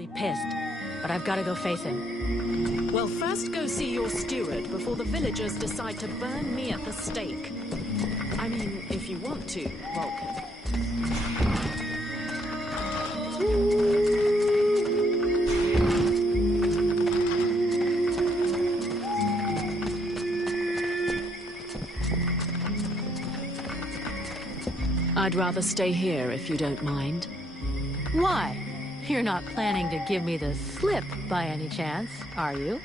be pissed, but I've got to go face him. Well, first go see your steward before the villagers decide to burn me at the stake. I mean, if you want to, Vulcan. I'd rather stay here if you don't mind. Why? You're not planning to give me the slip by any chance, are you?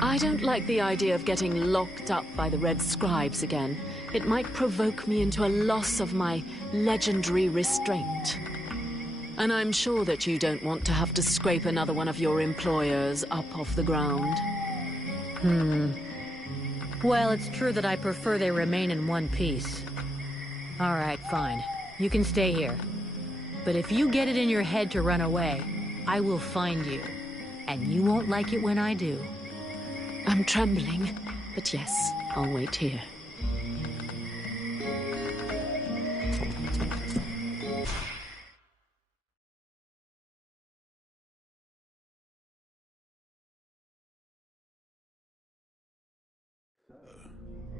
I don't like the idea of getting locked up by the Red Scribes again. It might provoke me into a loss of my legendary restraint. And I'm sure that you don't want to have to scrape another one of your employers up off the ground. Well, it's true that I prefer they remain in one piece. All right, fine. You can stay here. But if you get it in your head to run away, I will find you. And you won't like it when I do. I'm trembling, but yes, I'll wait here.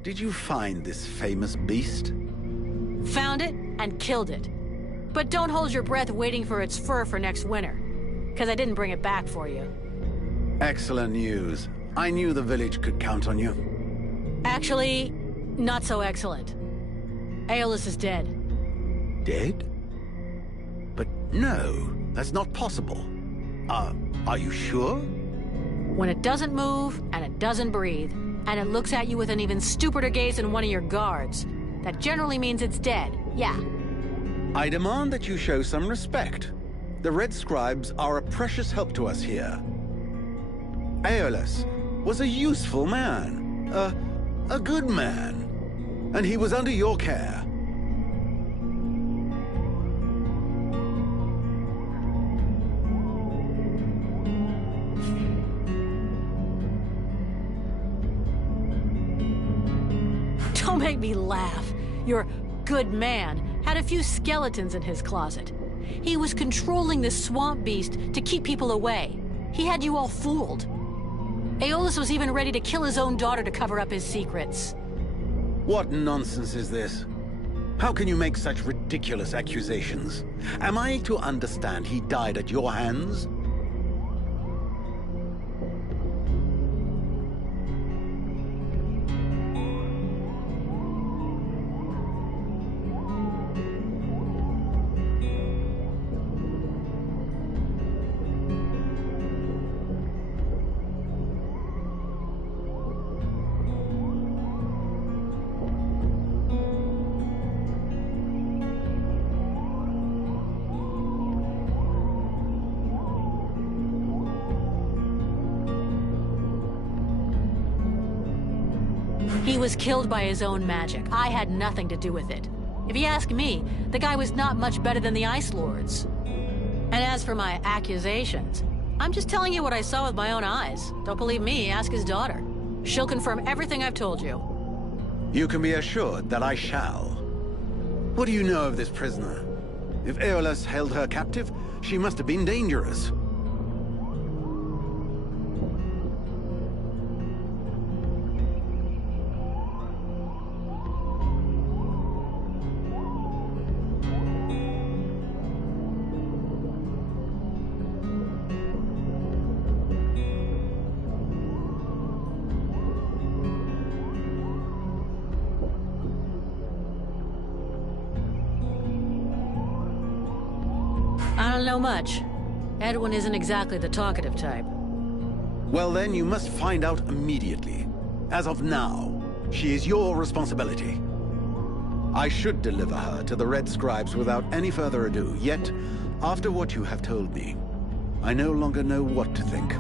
Did you find this famous beast? Found it and killed it. But don't hold your breath waiting for its fur for next winter. Because I didn't bring it back for you. Excellent news. I knew the village could count on you. Actually, not so excellent. Aeolus is dead. Dead? But no, that's not possible. Are you sure? When it doesn't move, and it doesn't breathe, and it looks at you with an even stupider gaze than one of your guards, that generally means it's dead, yeah. I demand that you show some respect. The Red Scribes are a precious help to us here. Aeolus was a useful man, a good man, and he was under your care. Don't make me laugh. Your good man had a few skeletons in his closet. He was controlling this swamp beast to keep people away. He had you all fooled. Aeolus was even ready to kill his own daughter to cover up his secrets. What nonsense is this? How can you make such ridiculous accusations? Am I to understand he died at your hands? He was killed by his own magic. I had nothing to do with it. If you ask me, the guy was not much better than the Ice Lords. And as for my accusations, I'm just telling you what I saw with my own eyes. Don't believe me, ask his daughter. She'll confirm everything I've told you. You can be assured that I shall. What do you know of this prisoner? If Aeolus held her captive, she must have been dangerous. I don't know much. Edwin isn't exactly the talkative type. Well then, you must find out immediately. As of now, she is your responsibility. I should deliver her to the Red Scribes without any further ado, yet, after what you have told me, I no longer know what to think.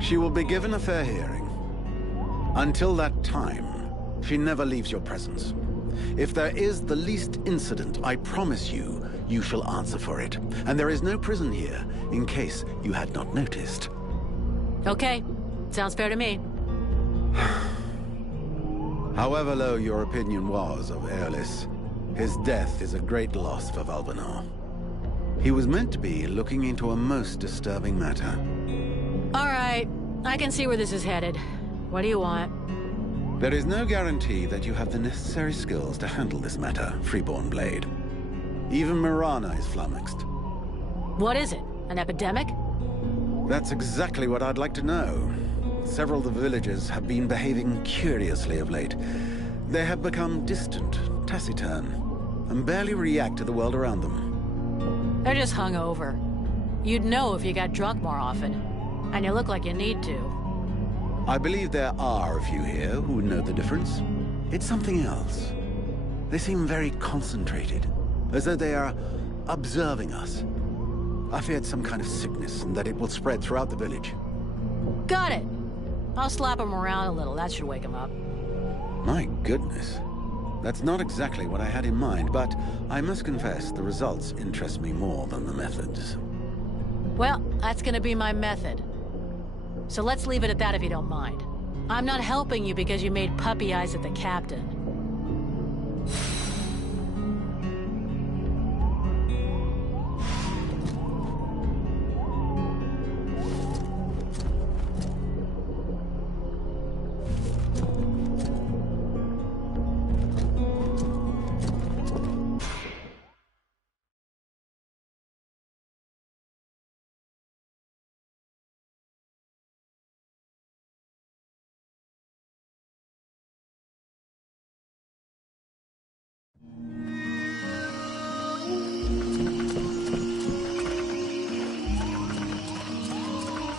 She will be given a fair hearing. Until that time, she never leaves your presence. If there is the least incident, I promise you, you shall answer for it. And there is no prison here, in case you had not noticed. Okay. Sounds fair to me. However low your opinion was of Aeolus, his death is a great loss for Valvanor. He was meant to be looking into a most disturbing matter. All right, I can see where this is headed. What do you want? There is no guarantee that you have the necessary skills to handle this matter, Freeborn Blade. Even Mirana is flummoxed. What is it? An epidemic? That's exactly what I'd like to know. Several of the villagers have been behaving curiously of late. They have become distant, taciturn, and barely react to the world around them. They're just hungover. You'd know if you got drunk more often. And you look like you need to. I believe there are a few here who would know the difference. It's something else. They seem very concentrated, as though they are observing us. I feared some kind of sickness and that it will spread throughout the village. Got it. I'll slap them around a little. That should wake them up. My goodness. That's not exactly what I had in mind, but I must confess the results interest me more than the methods. Well, that's gonna be my method. So let's leave it at that if you don't mind. I'm not helping you because you made puppy eyes at the captain.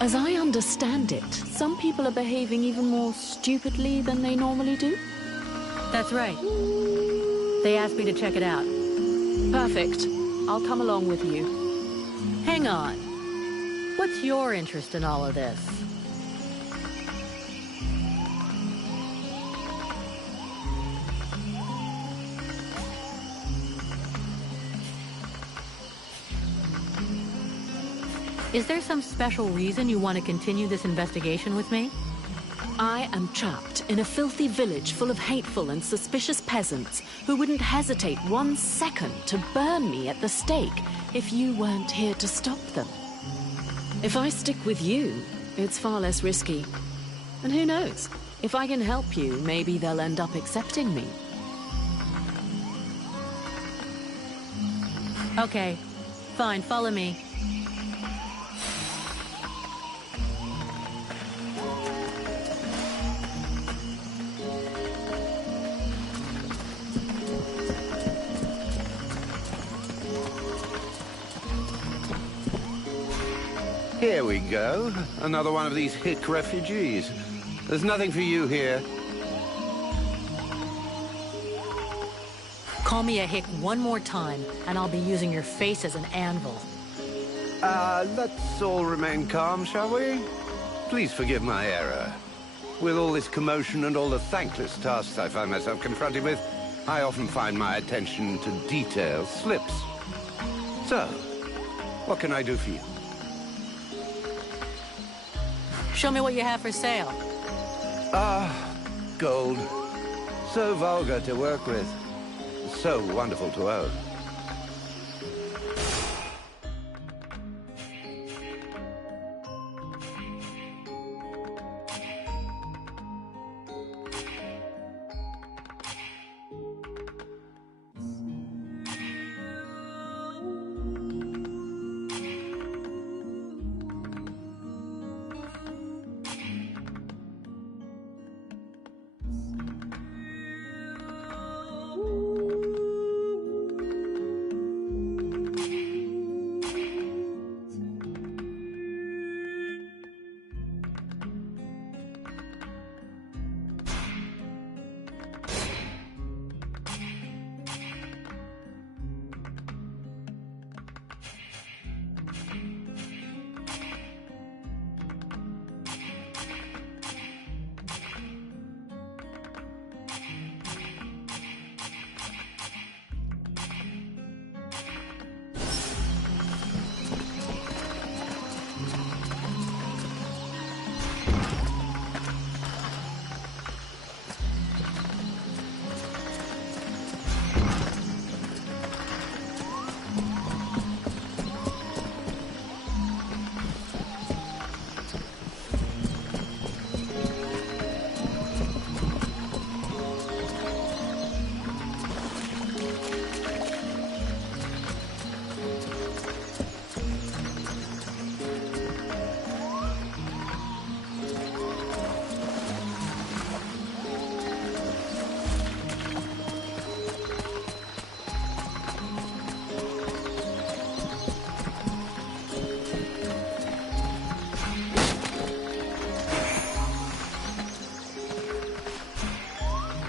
As I understand it, some people are behaving even more stupidly than they normally do. That's right. They asked me to check it out. Perfect. I'll come along with you. Hang on. What's your interest in all of this? Is there some special reason you want to continue this investigation with me? I am trapped in a filthy village full of hateful and suspicious peasants who wouldn't hesitate 1 second to burn me at the stake if you weren't here to stop them. If I stick with you, it's far less risky. And who knows? If I can help you, maybe they'll end up accepting me. Okay, fine, follow me. Here we go. Another one of these hick refugees. There's nothing for you here. Call me a hick one more time, and I'll be using your face as an anvil. Let's all remain calm, shall we? Please forgive my error. With all this commotion and all the thankless tasks I find myself confronted with, I often find my attention to detail slips. So, what can I do for you? Show me what you have for sale. Gold. So vulgar to work with. So wonderful to own.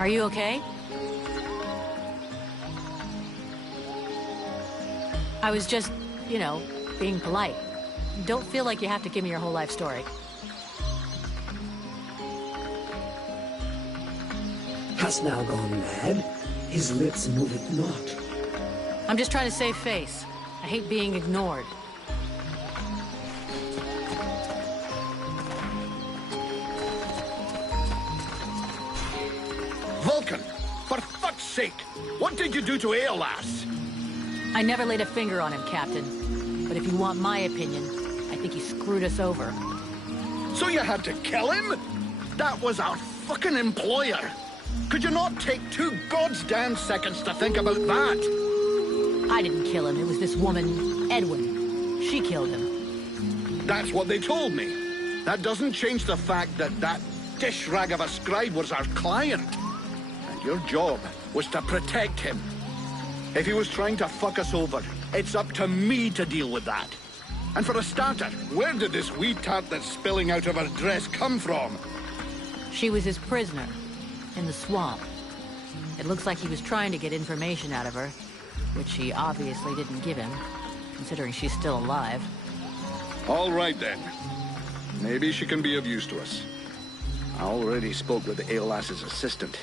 Are you okay? I was just, you know, being polite. Don't feel like you have to give me your whole life story. Hast thou gone mad? His lips moveth not. I'm just trying to save face. I hate being ignored. Vulcan, for fuck's sake, what did you do to Aeolas? I never laid a finger on him, Captain. But if you want my opinion, I think he screwed us over. So you had to kill him? That was our fucking employer. Could you not take 2 goddamn seconds to think about that? I didn't kill him. It was this woman, Edwin. She killed him. That's what they told me. That doesn't change the fact that that dish rag of a scribe was our client. And your job was to protect him. If he was trying to fuck us over, it's up to me to deal with that. And for a starter, where did this wee tart that's spilling out of her dress come from? She was his prisoner, in the swamp. It looks like he was trying to get information out of her, which she obviously didn't give him, considering she's still alive. All right, then. Maybe she can be of use to us. I already spoke with Aeolas's assistant.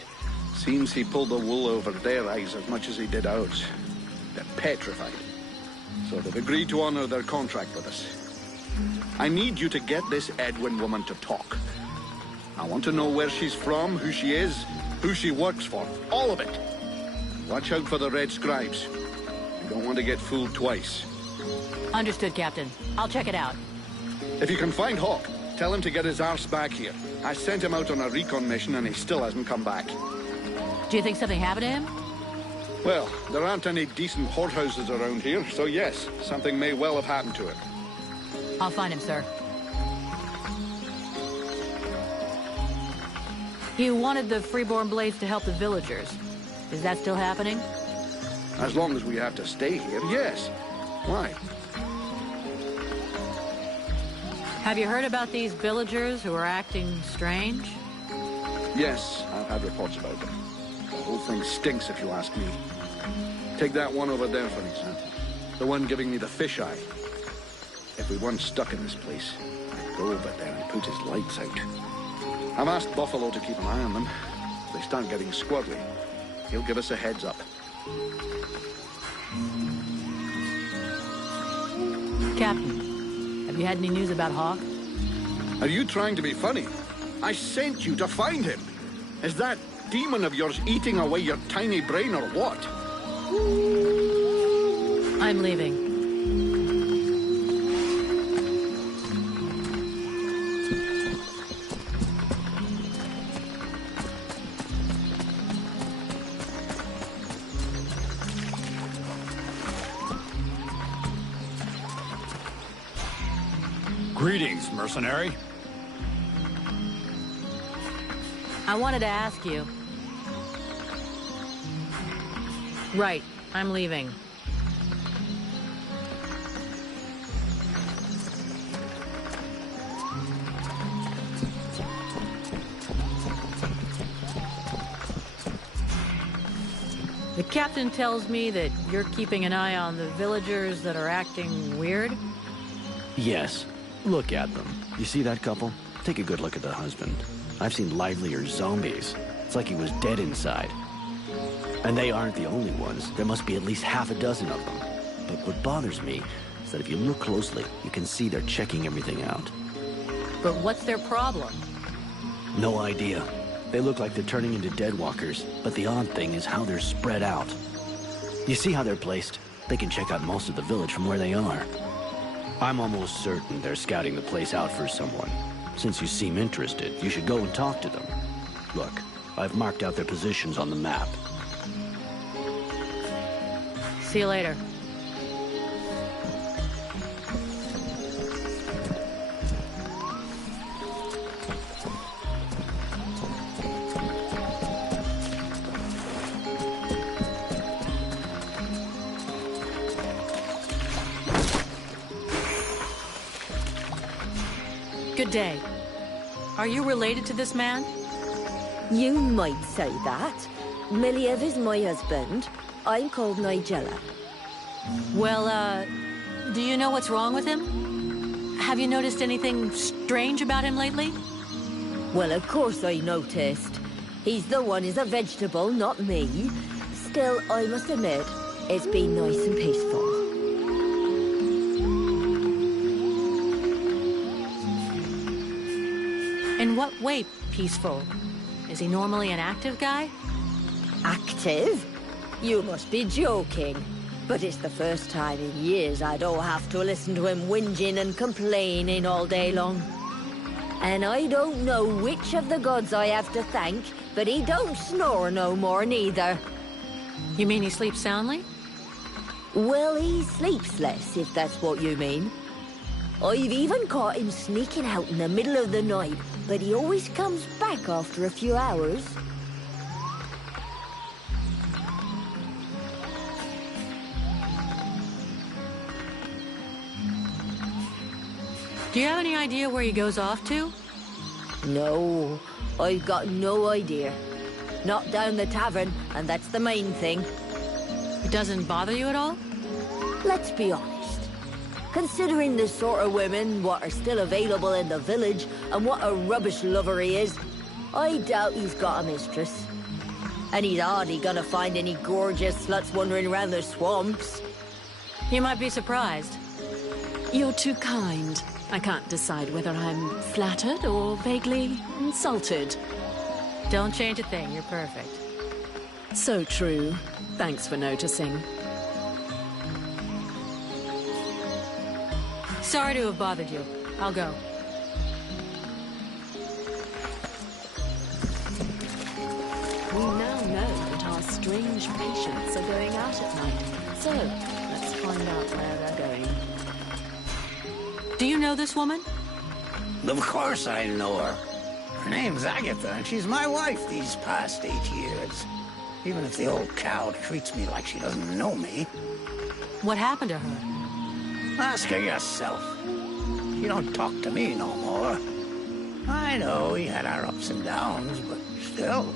Seems he pulled the wool over their eyes as much as he did ours. They're petrified. So they've agreed to honor their contract with us. I need you to get this Edwin woman to talk. I want to know where she's from, who she is, who she works for. All of it. Watch out for the red scribes. You don't want to get fooled twice. Understood, Captain. I'll check it out. If you can find Hawk, tell him to get his arse back here. I sent him out on a recon mission and he still hasn't come back. Do you think something happened to him? Well, there aren't any decent whorehouses around here, so yes, something may well have happened to him. I'll find him, sir. You wanted the Freeborn Blades to help the villagers. Is that still happening? As long as we have to stay here, yes. Why? Have you heard about these villagers who are acting strange? Yes, I've had reports about them. The whole thing stinks, if you ask me. Take that one over there, for example. The one giving me the fisheye. If we weren't stuck in this place, I'd go over there and put his lights out. I've asked Buffalo to keep an eye on them. If they start getting squirrely, he'll give us a heads up. Captain, have you had any news about Hawk? Are you trying to be funny? I sent you to find him. Is that demon of yours eating away your tiny brain or what? I'm leaving. Greetings, mercenary. I wanted to ask you. Right, I'm leaving. The captain tells me that you're keeping an eye on the villagers that are acting weird? Yes. Look at them. You see that couple? Take a good look at the husband. I've seen livelier zombies. It's like he was dead inside. And they aren't the only ones. There must be at least half a dozen of them. But what bothers me is that if you look closely, you can see they're checking everything out. But what's their problem? No idea. They look like they're turning into deadwalkers, but the odd thing is how they're spread out. You see how they're placed? They can check out most of the village from where they are. I'm almost certain they're scouting the place out for someone. Since you seem interested, you should go and talk to them. Look, I've marked out their positions on the map. See you later. Good day. Are you related to this man? You might say that. Miliev is my husband. I'm called Nigella. Well, do you know what's wrong with him? Have you noticed anything strange about him lately? Well, of course I noticed. He's the one who's a vegetable, not me. Still, I must admit, it's been nice and peaceful. In what way peaceful? Is he normally an active guy? Active? You must be joking. But it's the first time in years I don't have to listen to him whinging and complaining all day long. And I don't know which of the gods I have to thank, but he don't snore no more neither. You mean he sleeps soundly? Well, he sleeps less, if that's what you mean. I've even caught him sneaking out in the middle of the night, but he always comes back after a few hours. Do you have any idea where he goes off to? No, I've got no idea. Not down the tavern, and that's the main thing. It doesn't bother you at all? Let's be honest. Considering the sort of women what are still available in the village, and what a rubbish lover he is, I doubt he's got a mistress. And he's hardly gonna find any gorgeous sluts wandering around the swamps. You might be surprised. You're too kind. I can't decide whether I'm flattered or vaguely insulted. Don't change a thing, you're perfect. So true. Thanks for noticing. Sorry to have bothered you. I'll go. We now know that our strange patients are going out at night. So, let's find out where they're going. Do you know this woman? Of course I know her. Her name's Agatha, and she's my wife these past 8 years. Even if the old cow treats me like she doesn't know me. What happened to her? Ask her yourself. She don't talk to me no more. I know we had our ups and downs, but still.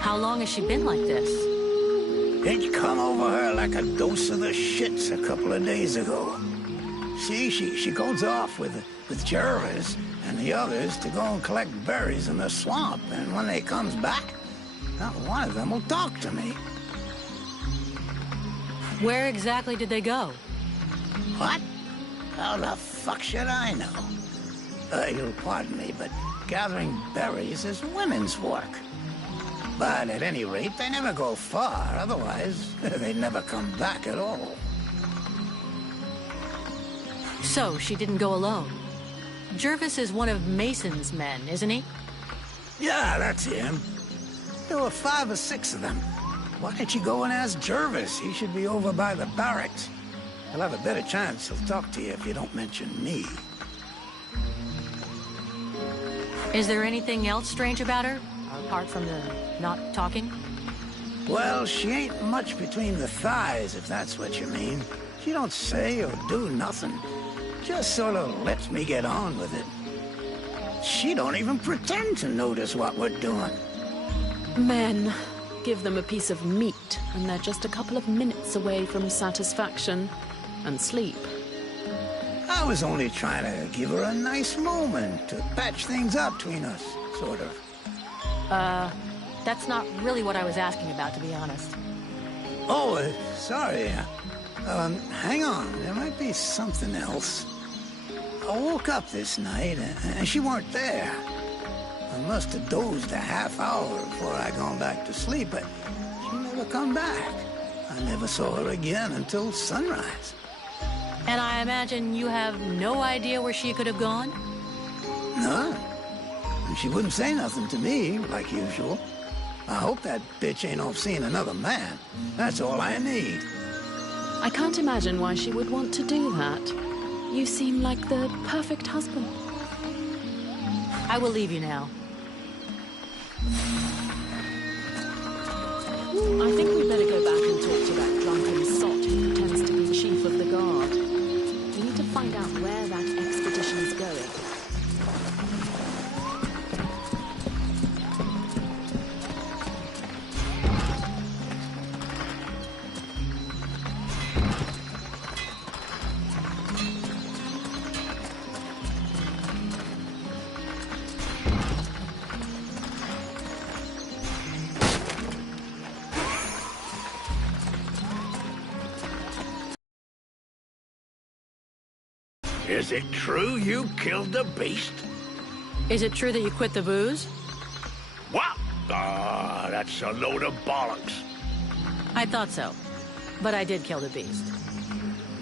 How long has she been like this? It come over her like a dose of the shits a couple of days ago. See, she goes off with Jervis and the others to go and collect berries in the swamp, and when they comes back, not one of them will talk to me. Where exactly did they go? What? How the fuck should I know? You'll pardon me, but gathering berries is women's work. But at any rate, they never go far, otherwise they'd never come back at all. So, she didn't go alone. Jervis is one of Mason's men, isn't he? Yeah, that's him. There were 5 or 6 of them. Why don't you go and ask Jervis? He should be over by the barracks. He'll have a better chance. He'll talk to you if you don't mention me. Is there anything else strange about her, apart from the not talking? Well, she ain't much between the thighs, if that's what you mean. She don't say or do nothing. Just sort of lets me get on with it. She don't even pretend to notice what we're doing. Men. Give them a piece of meat, and they're just a couple of minutes away from satisfaction and sleep. I was only trying to give her a nice moment to patch things up between us, sort of. That's not really what I was asking about, to be honest. Oh, sorry. Hang on. There might be something else. I woke up this night, and she weren't there. I must have dozed a half hour before I gone back to sleep, but she never come back. I never saw her again until sunrise. And I imagine you have no idea where she could have gone? No. And she wouldn't say nothing to me, like usual. I hope that bitch ain't off seeing another man. That's all I need. I can't imagine why she would want to do that. You seem like the perfect husband. I will leave you now. I think we'd better go back and talk to that drunken sot who pretends to be chief of the guard. We need to find out where that expedition is going. Is it true you killed the beast? Is it true that you quit the booze? What? Ah, that's a load of bollocks. I thought so. But I did kill the beast.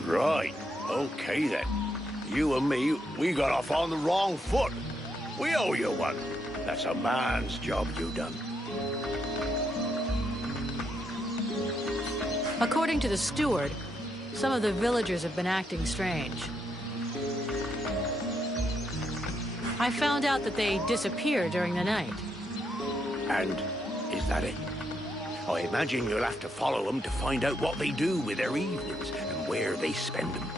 Right. Okay, then. You and me, we got off on the wrong foot. We owe you one. That's a man's job you done. According to the steward, some of the villagers have been acting strange. I found out that they disappear during the night. And is that it? I imagine you'll have to follow them to find out what they do with their evenings and where they spend them.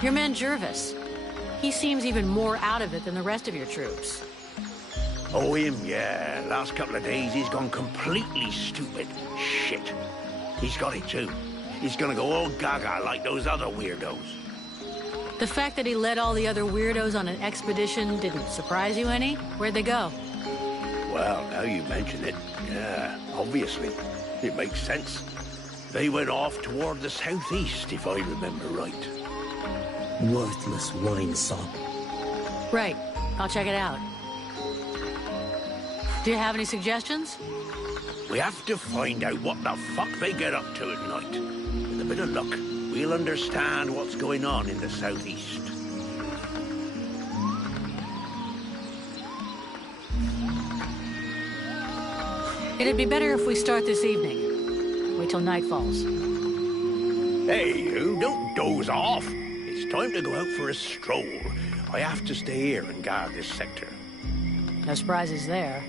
Your man Jervis. He seems even more out of it than the rest of your troops. Oh, him, yeah. Last couple of days, he's gone completely stupid. Shit. He's got it, too. He's gonna go all gaga like those other weirdos. The fact that he led all the other weirdos on an expedition didn't surprise you any? Where'd they go? Well, now you mention it, yeah, obviously. It makes sense. They went off toward the southeast, if I remember right. Worthless wine sop. Right. I'll check it out. Do you have any suggestions? We have to find out what the fuck they get up to at night. With a bit of luck, we'll understand what's going on in the southeast. It'd be better if we start this evening. Wait till night falls. Hey, you don't doze off. It's time to go out for a stroll. I have to stay here and guard this sector. No surprises there.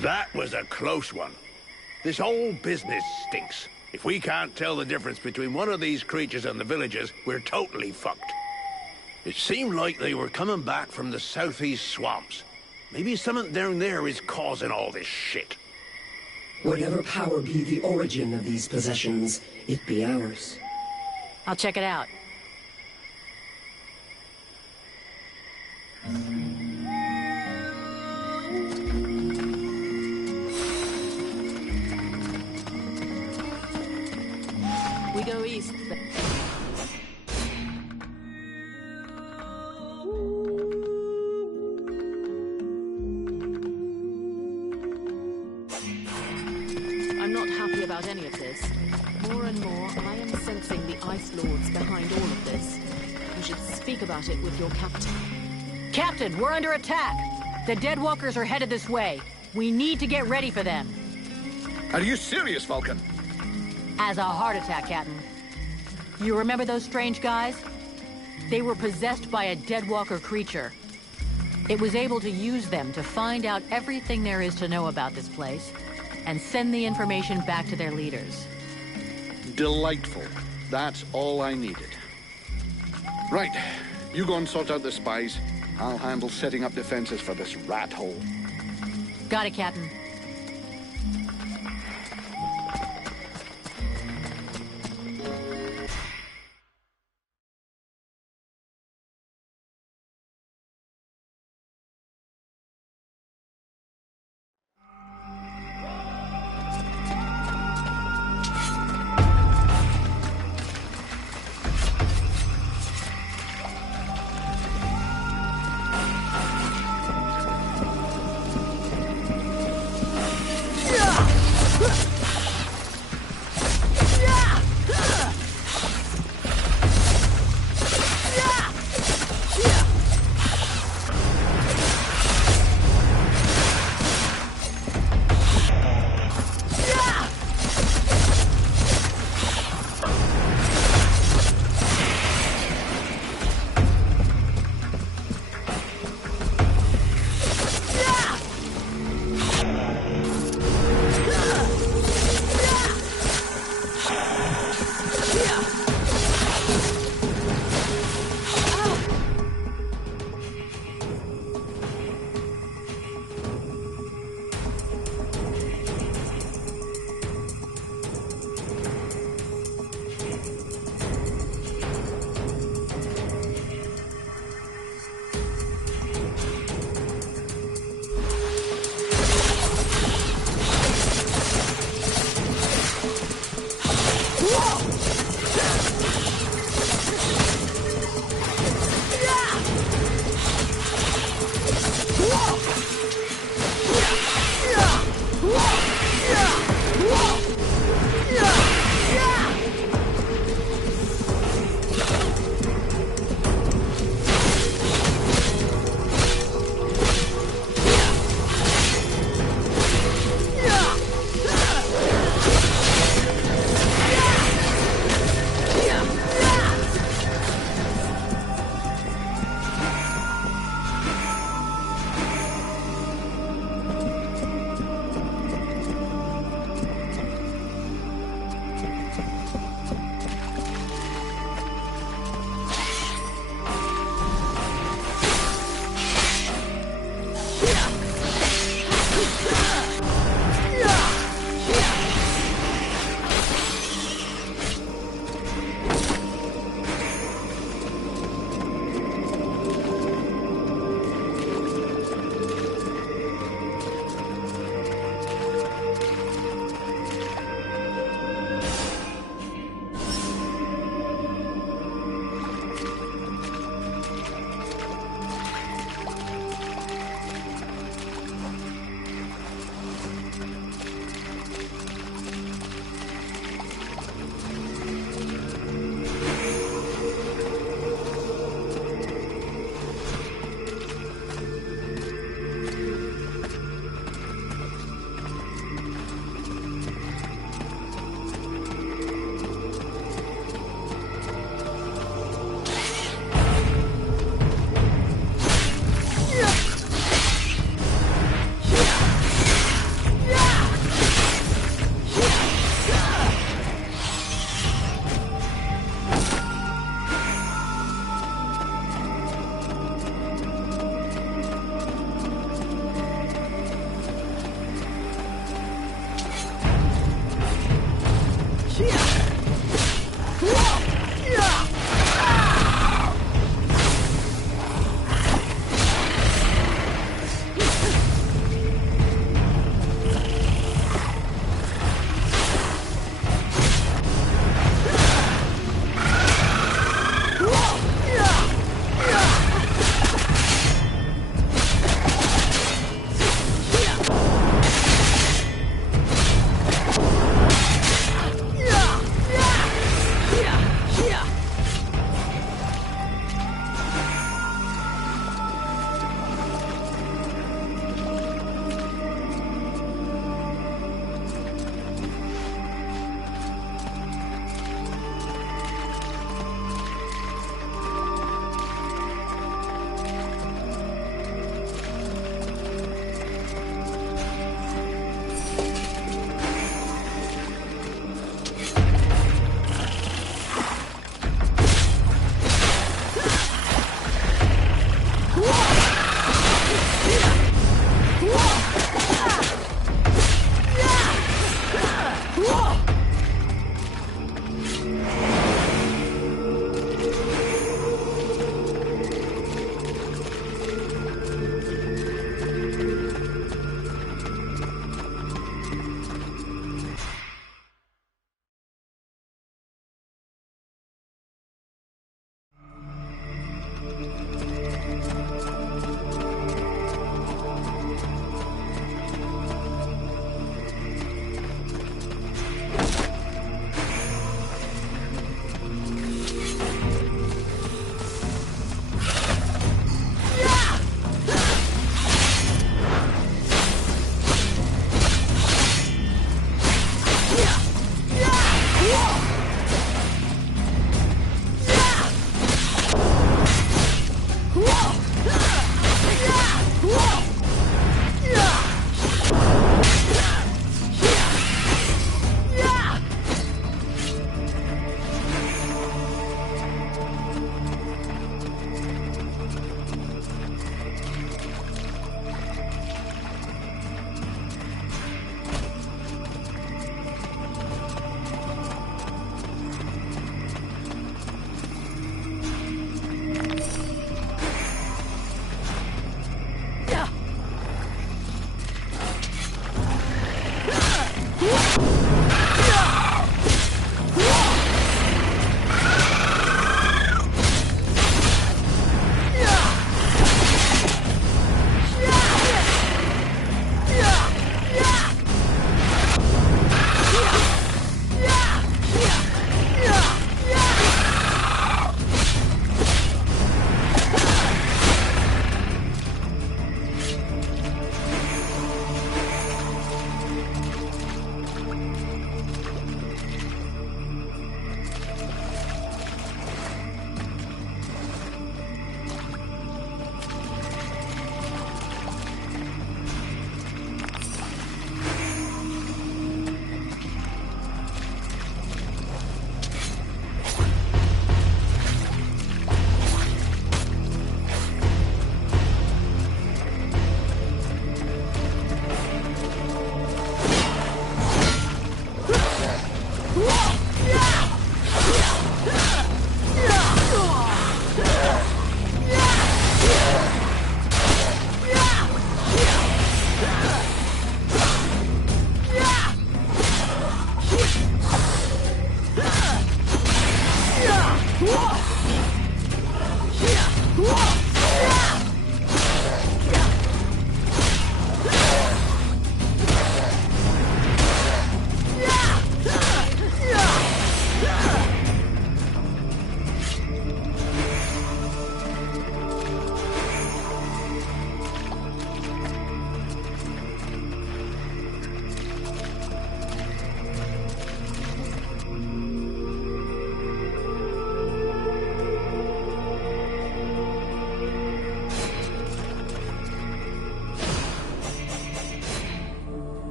That was a close one. This whole business stinks. If we can't tell the difference between one of these creatures and the villagers, we're totally fucked. It seemed like they were coming back from the southeast swamps. Maybe something down there is causing all this shit. Whatever power be the origin of these possessions, it be ours. I'll check it out. We go east. I'm not happy about any of this. More and more, I am sensing the Ice Lords behind all of this. You should speak about it with your captain. Captain, we're under attack! The Deadwalkers are headed this way. We need to get ready for them. Are you serious, Vulcan? Has a heart attack, Captain. You remember those strange guys? They were possessed by a deadwalker creature. It was able to use them to find out everything there is to know about this place and send the information back to their leaders. Delightful. That's all I needed. Right. You go and sort out the spies. I'll handle setting up defenses for this rat hole. Got it, Captain.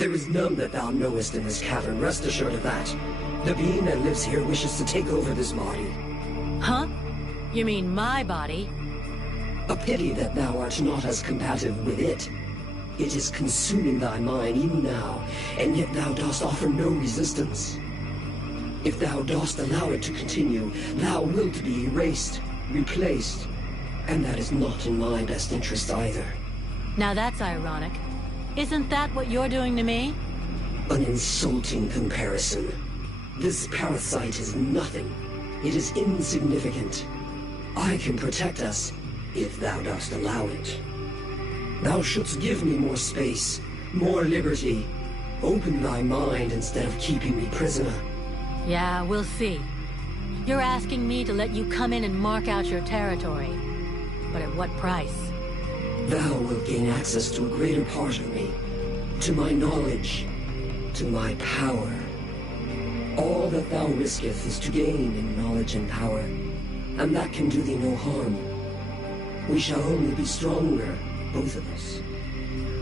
There is none that thou knowest in this cavern, rest assured of that. The being that lives here wishes to take over this body. Huh? You mean my body? A pity that thou art not as combative with it. It is consuming thy mind even now, and yet thou dost offer no resistance. If thou dost allow it to continue, thou wilt be erased, replaced, and that is not in my best interest either. Now that's ironic. Isn't that what you're doing to me? An insulting comparison. This parasite is nothing. It is insignificant. I can protect us, if thou dost allow it. Thou shouldst give me more space, more liberty. Open thy mind instead of keeping me prisoner. Yeah, we'll see. You're asking me to let you come in and mark out your territory. But at what price? Thou wilt gain access to a greater part of me, to my knowledge, to my power. All that thou risketh is to gain in knowledge and power, and that can do thee no harm. We shall only be stronger, both of us.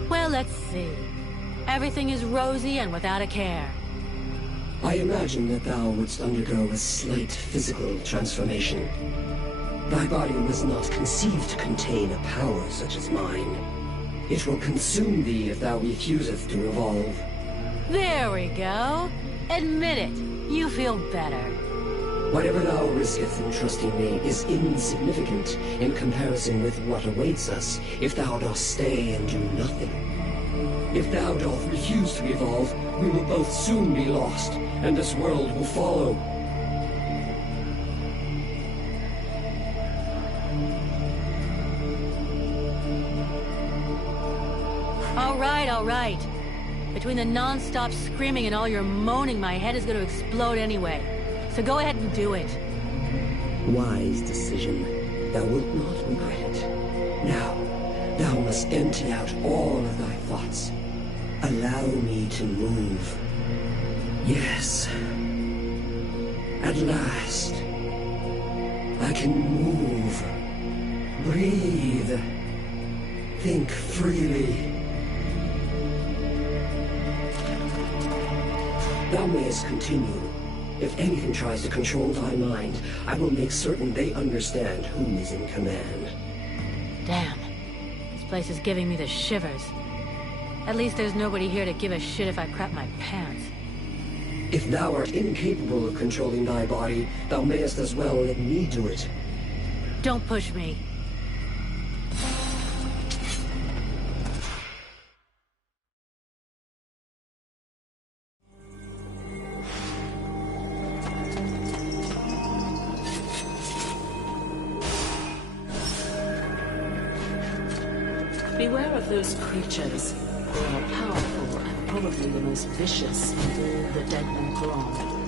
Well, let's see. Everything is rosy and without a care. I imagine that thou wouldst undergo a slight physical transformation. Thy body was not conceived to contain a power such as mine. It will consume thee if thou refuseth to evolve. There we go. Admit it. You feel better. Whatever thou risketh in trusting me is insignificant in comparison with what awaits us if thou dost stay and do nothing. If thou dost refuse to evolve, we will both soon be lost, and this world will follow. All right. Between the non-stop screaming and all your moaning, my head is going to explode anyway. So go ahead and do it. Wise decision. Thou wilt not regret it. Now, thou must empty out all of thy thoughts. Allow me to move. Yes. At last. I can move. Breathe. Think freely. Thou mayest continue. If anything tries to control thy mind, I will make certain they understand who is in command. Damn. This place is giving me the shivers. At least there's nobody here to give a shit if I crap my pants. If thou art incapable of controlling thy body, thou mayest as well let me do it. Don't push me. Beware of those creatures. They are powerful and probably the most vicious of all the dead walk along.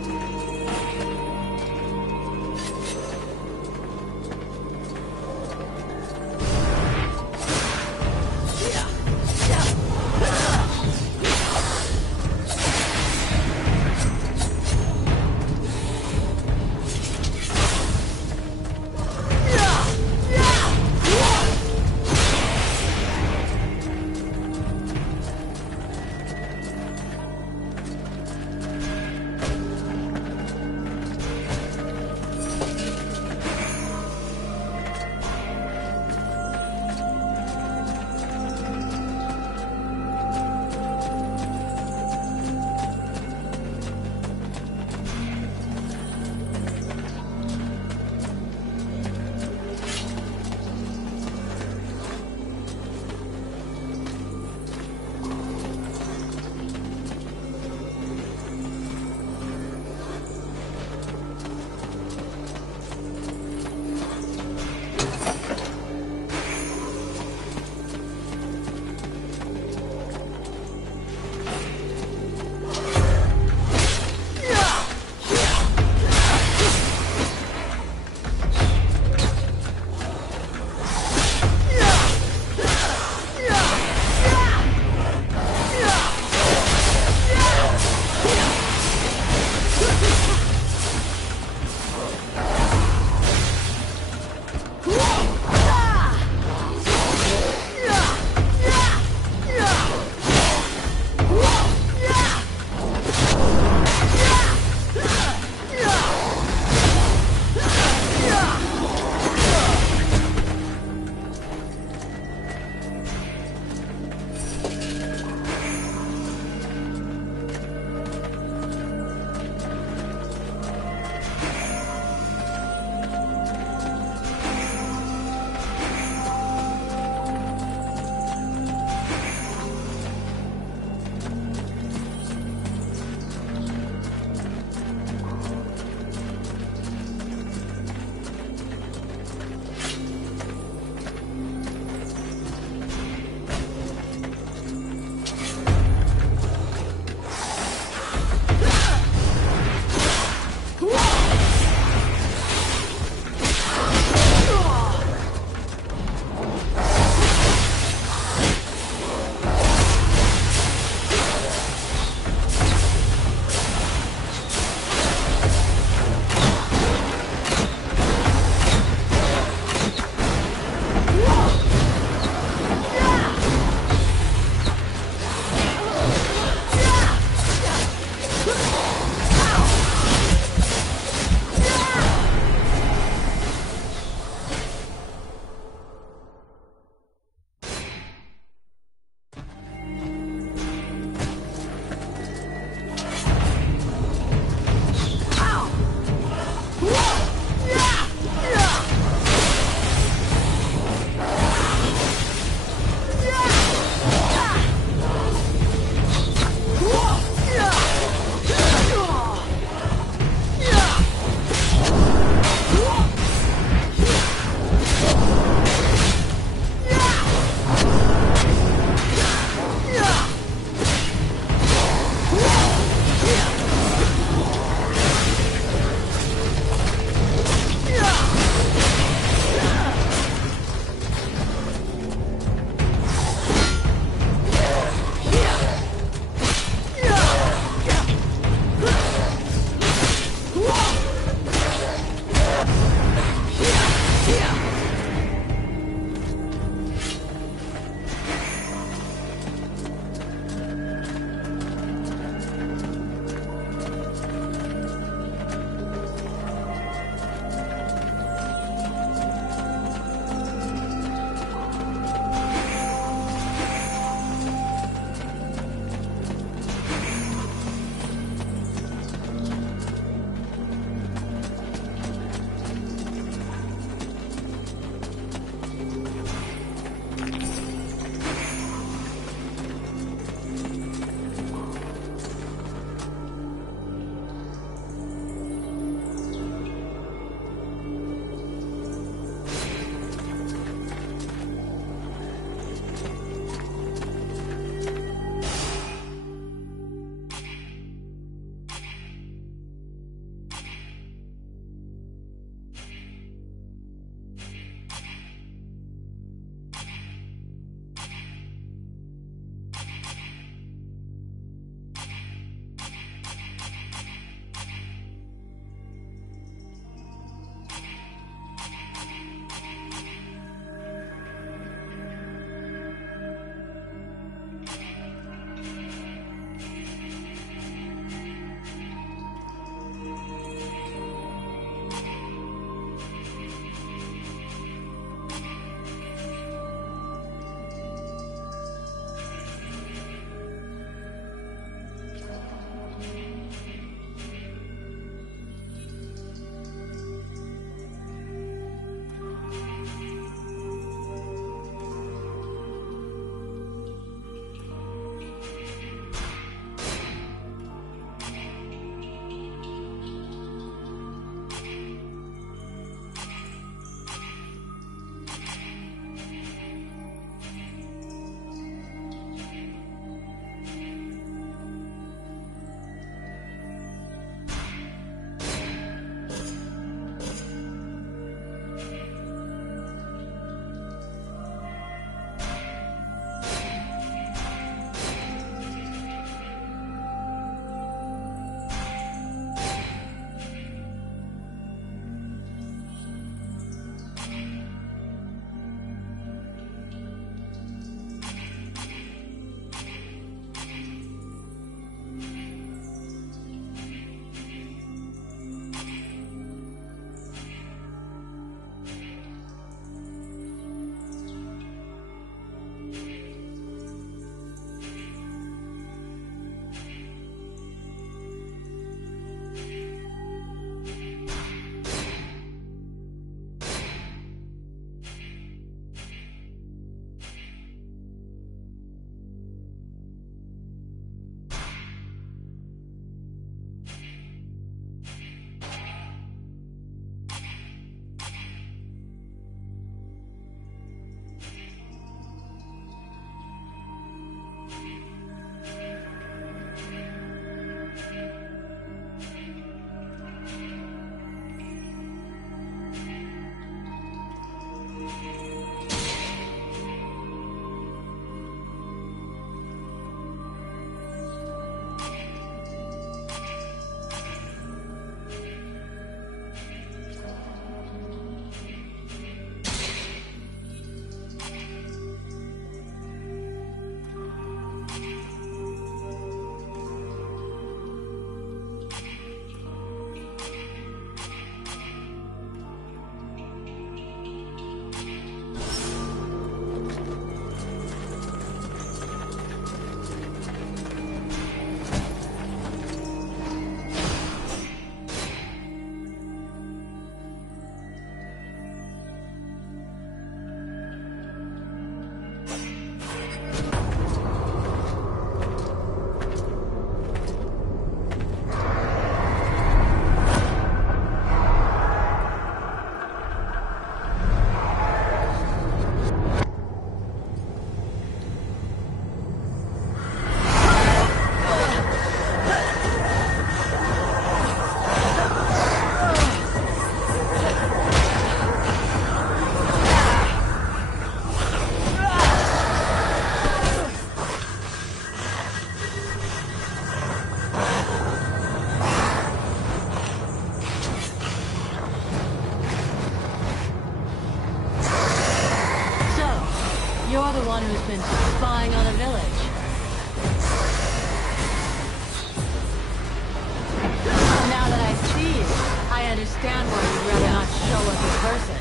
understand why you'd rather not show up in person.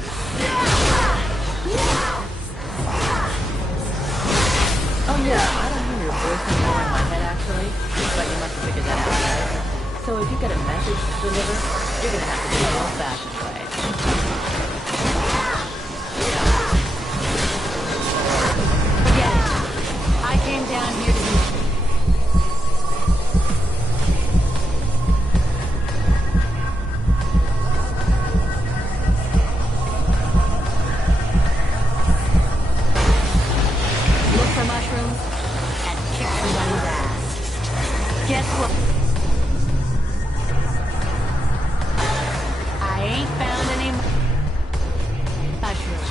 Oh yeah, I don't hear your voice anymore in my head actually, but you must have figured that out, right? So if you get a message to deliver, you're gonna have to do it the old-fashioned way. Forget it. I came down here to be... Look for mushrooms and kick somebody's ass. Guess what? I ain't found any mushrooms.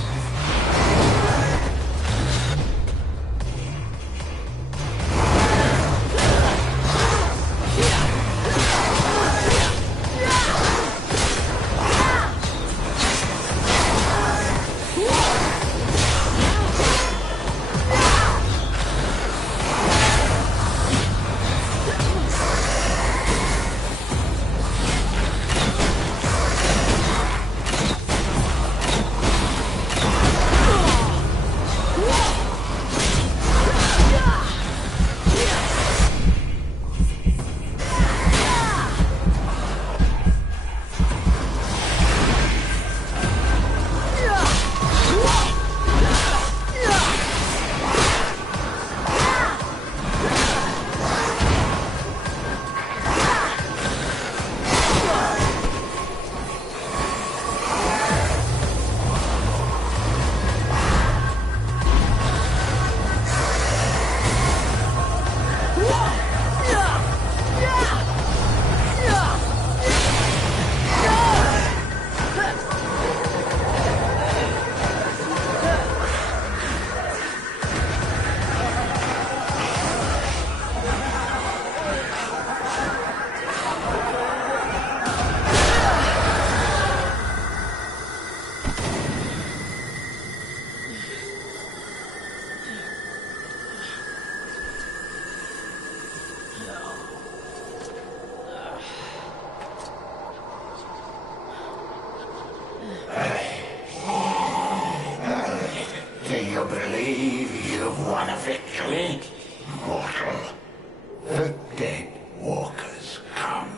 won a victory, mortal. The dead walkers come.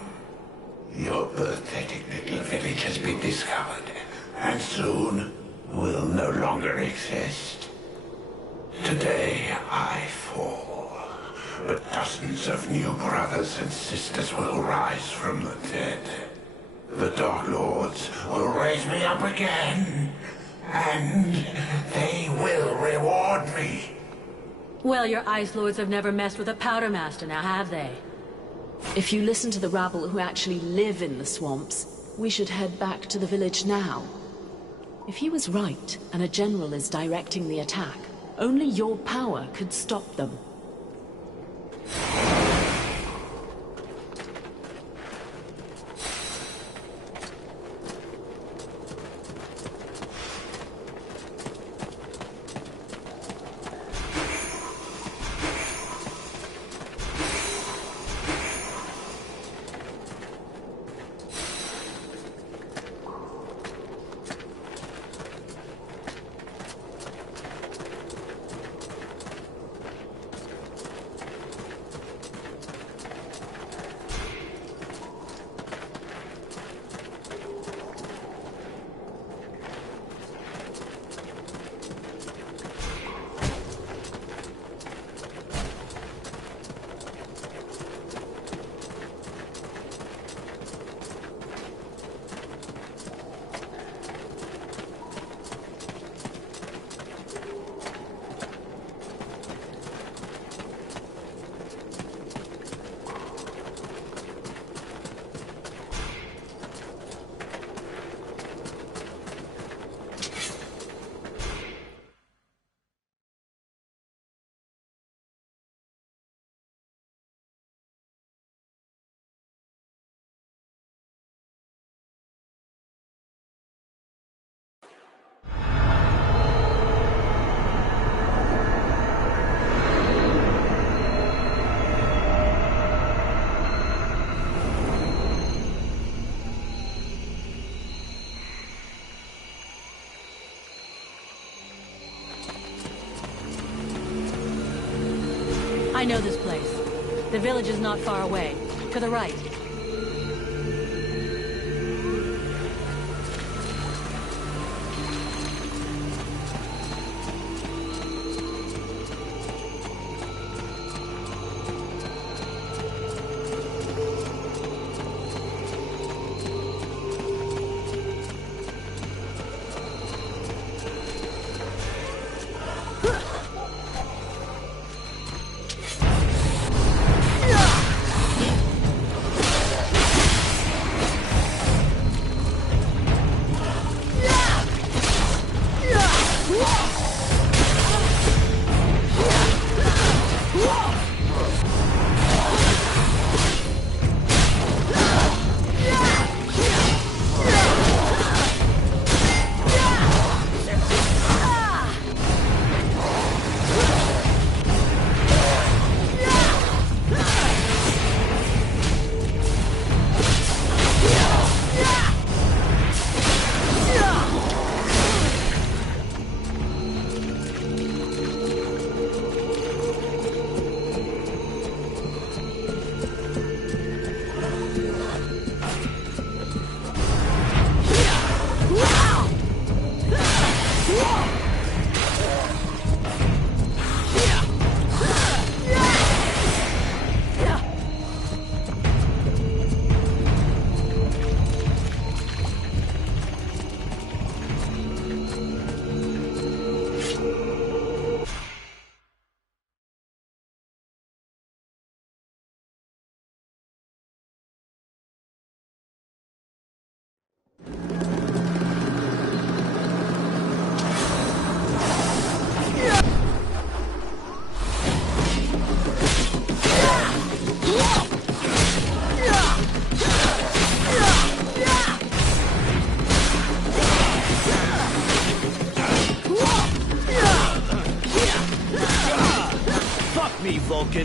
Your pathetic little village has been discovered, and soon will no longer exist. Today I fall, but dozens of new brothers and sisters will rise from the dead. The Dark Lords will raise me up again, and they will reward me. Well, your Ice Lords have never messed with a Powder Master, now have they? If you listen to the rabble who actually live in the swamps, we should head back to the village now. If he was right, and a general is directing the attack, only your power could stop them. I know this place. The village is not far away. To the right.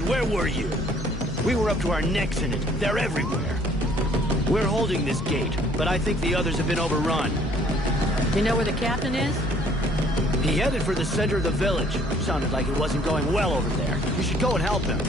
Where were you? We were up to our necks in it. They're everywhere. We're holding this gate, but I think the others have been overrun. You know where the captain is? He headed for the center of the village. Sounded like it wasn't going well over there. You should go and help him.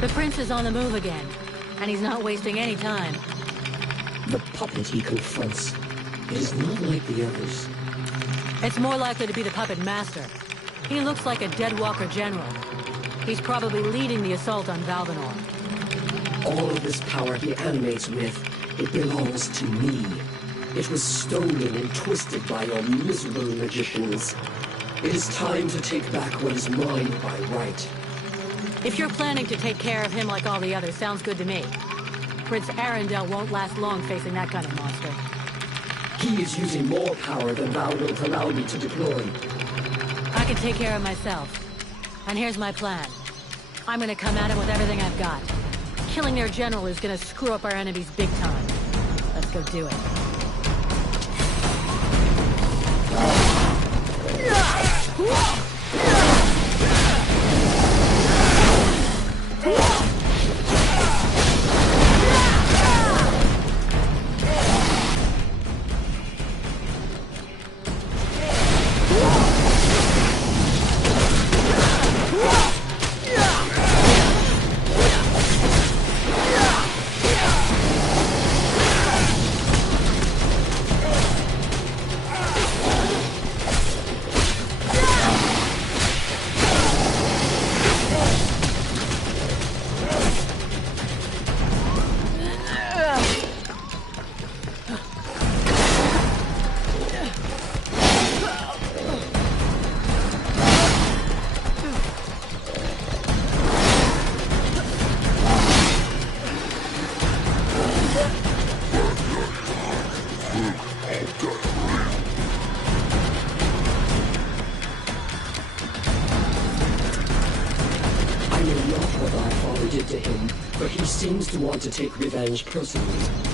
The prince is on the move again, and he's not wasting any time. The puppet he confronts, it is not like the others. It's more likely to be the puppet master. He looks like a dead walker general. He's probably leading the assault on Valvanor. All of this power he animates with, it belongs to me. It was stolen and twisted by your miserable magicians. It is time to take back what is mine by right. If you're planning to take care of him like all the others, sounds good to me. Prince Arundel won't last long facing that kind of monster. He is using more power than thou wilt allow me to deploy. I can take care of myself. And here's my plan. I'm gonna come at him with everything I've got. Killing their general is gonna screw up our enemies big time. Let's go do it. Seems to want to take revenge personally.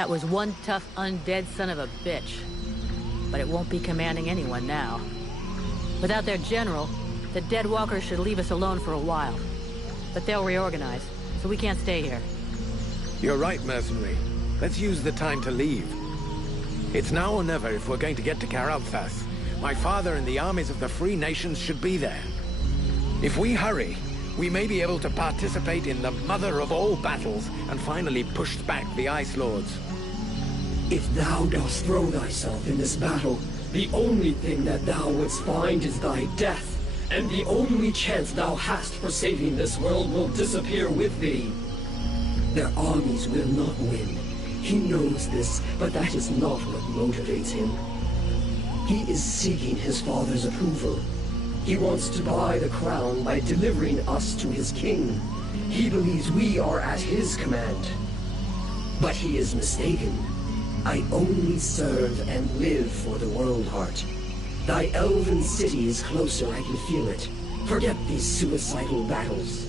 That was one tough, undead son of a bitch. But it won't be commanding anyone now. Without their general, the dead walkers should leave us alone for a while. But they'll reorganize, so we can't stay here. You're right, mercenary. Let's use the time to leave. It's now or never if we're going to get to Karalthas. My father and the armies of the Free Nations should be there. If we hurry, we may be able to participate in the mother of all battles and finally push back the Ice Lords. If thou dost throw thyself in this battle, the only thing that thou wouldst find is thy death, and the only chance thou hast for saving this world will disappear with thee. Their armies will not win. He knows this, but that is not what motivates him. He is seeking his father's approval. He wants to buy the crown by delivering us to his king. He believes we are at his command. But he is mistaken. I only serve and live for the World Heart. Thy elven city is closer, I can feel it. Forget these suicidal battles.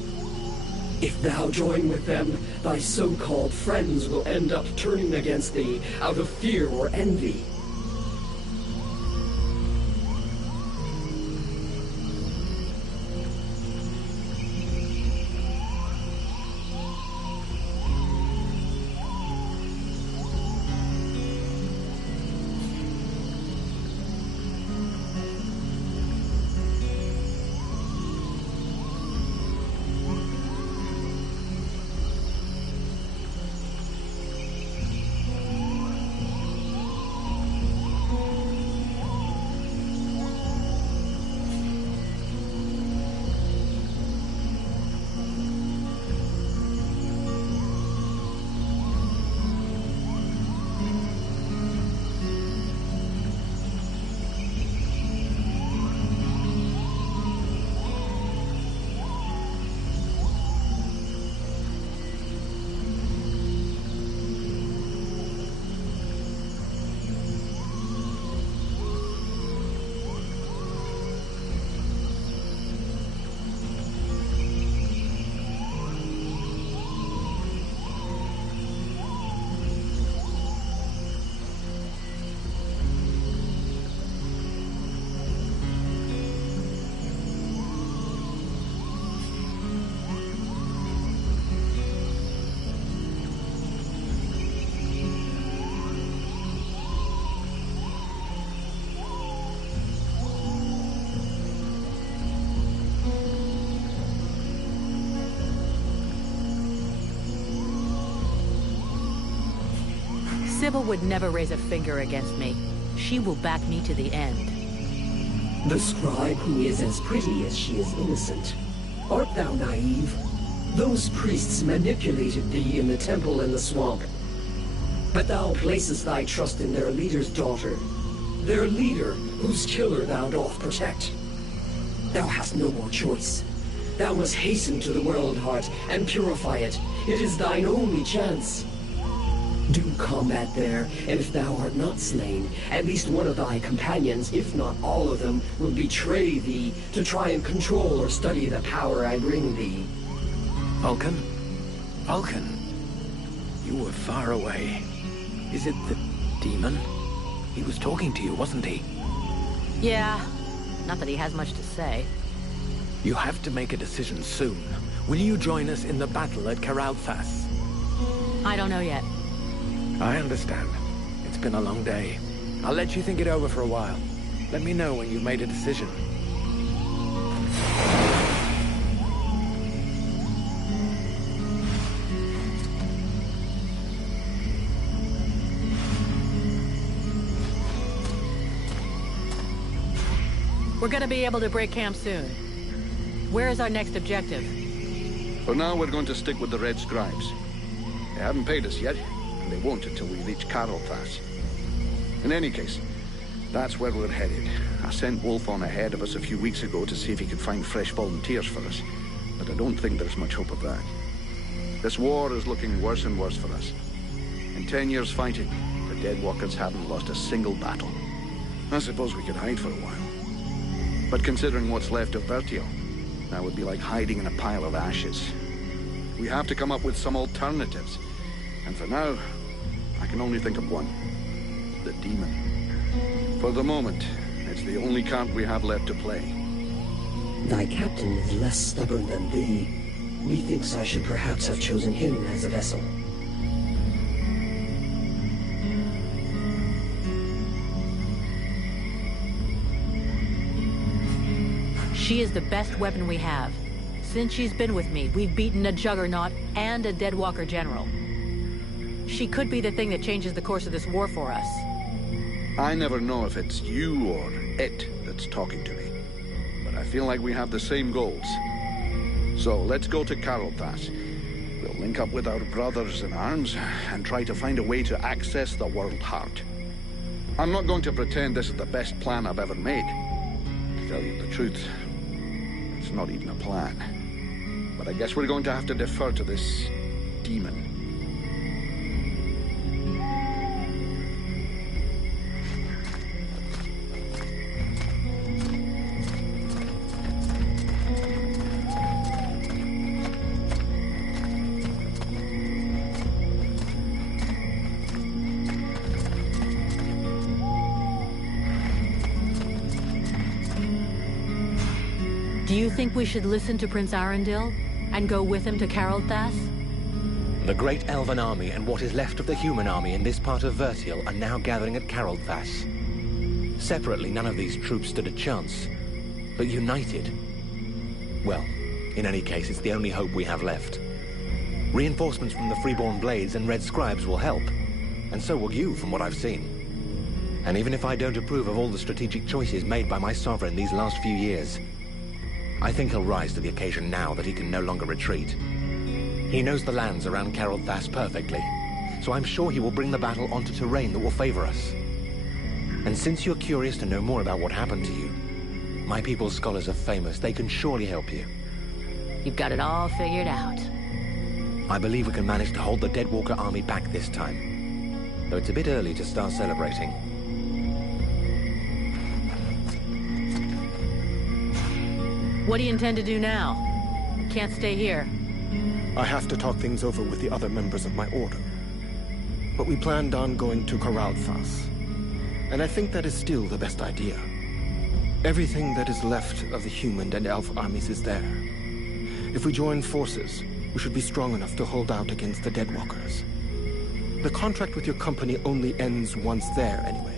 If thou join with them, thy so-called friends will end up turning against thee out of fear or envy. Sybil would never raise a finger against me. She will back me to the end. The scribe who is as pretty as she is innocent. Art thou naive? Those priests manipulated thee in the temple in the swamp. But thou placest thy trust in their leader's daughter. Their leader, whose killer thou doth protect. Thou hast no more choice. Thou must hasten to the World Heart and purify it. It is thine only chance. Do combat there, and if thou art not slain, at least one of thy companions, if not all of them, will betray thee to try and control or study the power I bring thee. Vulcan? Vulcan? You were far away. Is it the demon? He was talking to you, wasn't he? Yeah. Not that he has much to say. You have to make a decision soon. Will you join us in the battle at Karalthas? I don't know yet. I understand. It's been a long day. I'll let you think it over for a while. Let me know when you've made a decision. We're gonna be able to break camp soon. Where is our next objective? For now, we're going to stick with the Red Scribes. They haven't paid us yet, and they won't until we reach Karalthas. In any case, that's where we're headed. I sent Wolf on ahead of us a few weeks ago to see if he could find fresh volunteers for us, but I don't think there's much hope of that. This war is looking worse and worse for us. In 10 years fighting, the Deadwalkers haven't lost a single battle. I suppose we could hide for a while. But considering what's left of Vertio, that would be like hiding in a pile of ashes. We have to come up with some alternatives. And for now, I can only think of one. The demon. For the moment, it's the only card we have left to play. Thy captain is less stubborn than thee. Methinks I should perhaps have chosen him as a vessel. She is the best weapon we have. Since she's been with me, we've beaten a Juggernaut and a Deadwalker general. She could be the thing that changes the course of this war for us. I never know if it's you or it that's talking to me. But I feel like we have the same goals. So let's go to Karalthas. We'll link up with our brothers in arms and try to find a way to access the World Heart. I'm not going to pretend this is the best plan I've ever made. To tell you the truth, it's not even a plan. but I guess we're going to have to defer to this demon. Do you think we should listen to Prince Arundel and go with him to Carolthas? The great elven army and what is left of the human army in this part of Vertial are now gathering at Carolthas. Separately, none of these troops stood a chance, but united... well, in any case, it's the only hope we have left. Reinforcements from the Freeborn Blades and Red Scribes will help, and so will you, from what I've seen. And even if I don't approve of all the strategic choices made by my sovereign these last few years, I think he'll rise to the occasion now that he can no longer retreat. He knows the lands around Carolthas perfectly, so I'm sure he will bring the battle onto terrain that will favor us. And since you're curious to know more about what happened to you, my people's scholars are famous. They can surely help you. You've got it all figured out. I believe we can manage to hold the Deadwalker army back this time, though it's a bit early to start celebrating. What do you intend to do now? You can't stay here. I have to talk things over with the other members of my order. But we planned on going to Carolthas, and I think that is still the best idea. Everything that is left of the human and elf armies is there. If we join forces, we should be strong enough to hold out against the Deadwalkers. The contract with your company only ends once there anyway,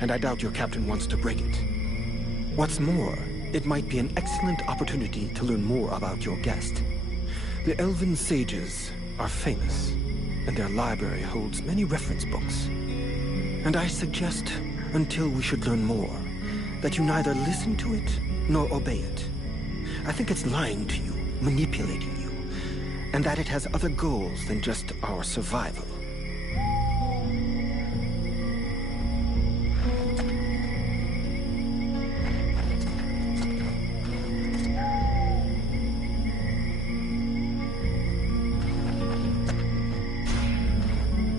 and I doubt your captain wants to break it. What's more, it might be an excellent opportunity to learn more about your guest. The elven sages are famous, and their library holds many reference books. And I suggest, until we should learn more, that you neither listen to it nor obey it. I think it's lying to you, manipulating you, and that it has other goals than just our survival.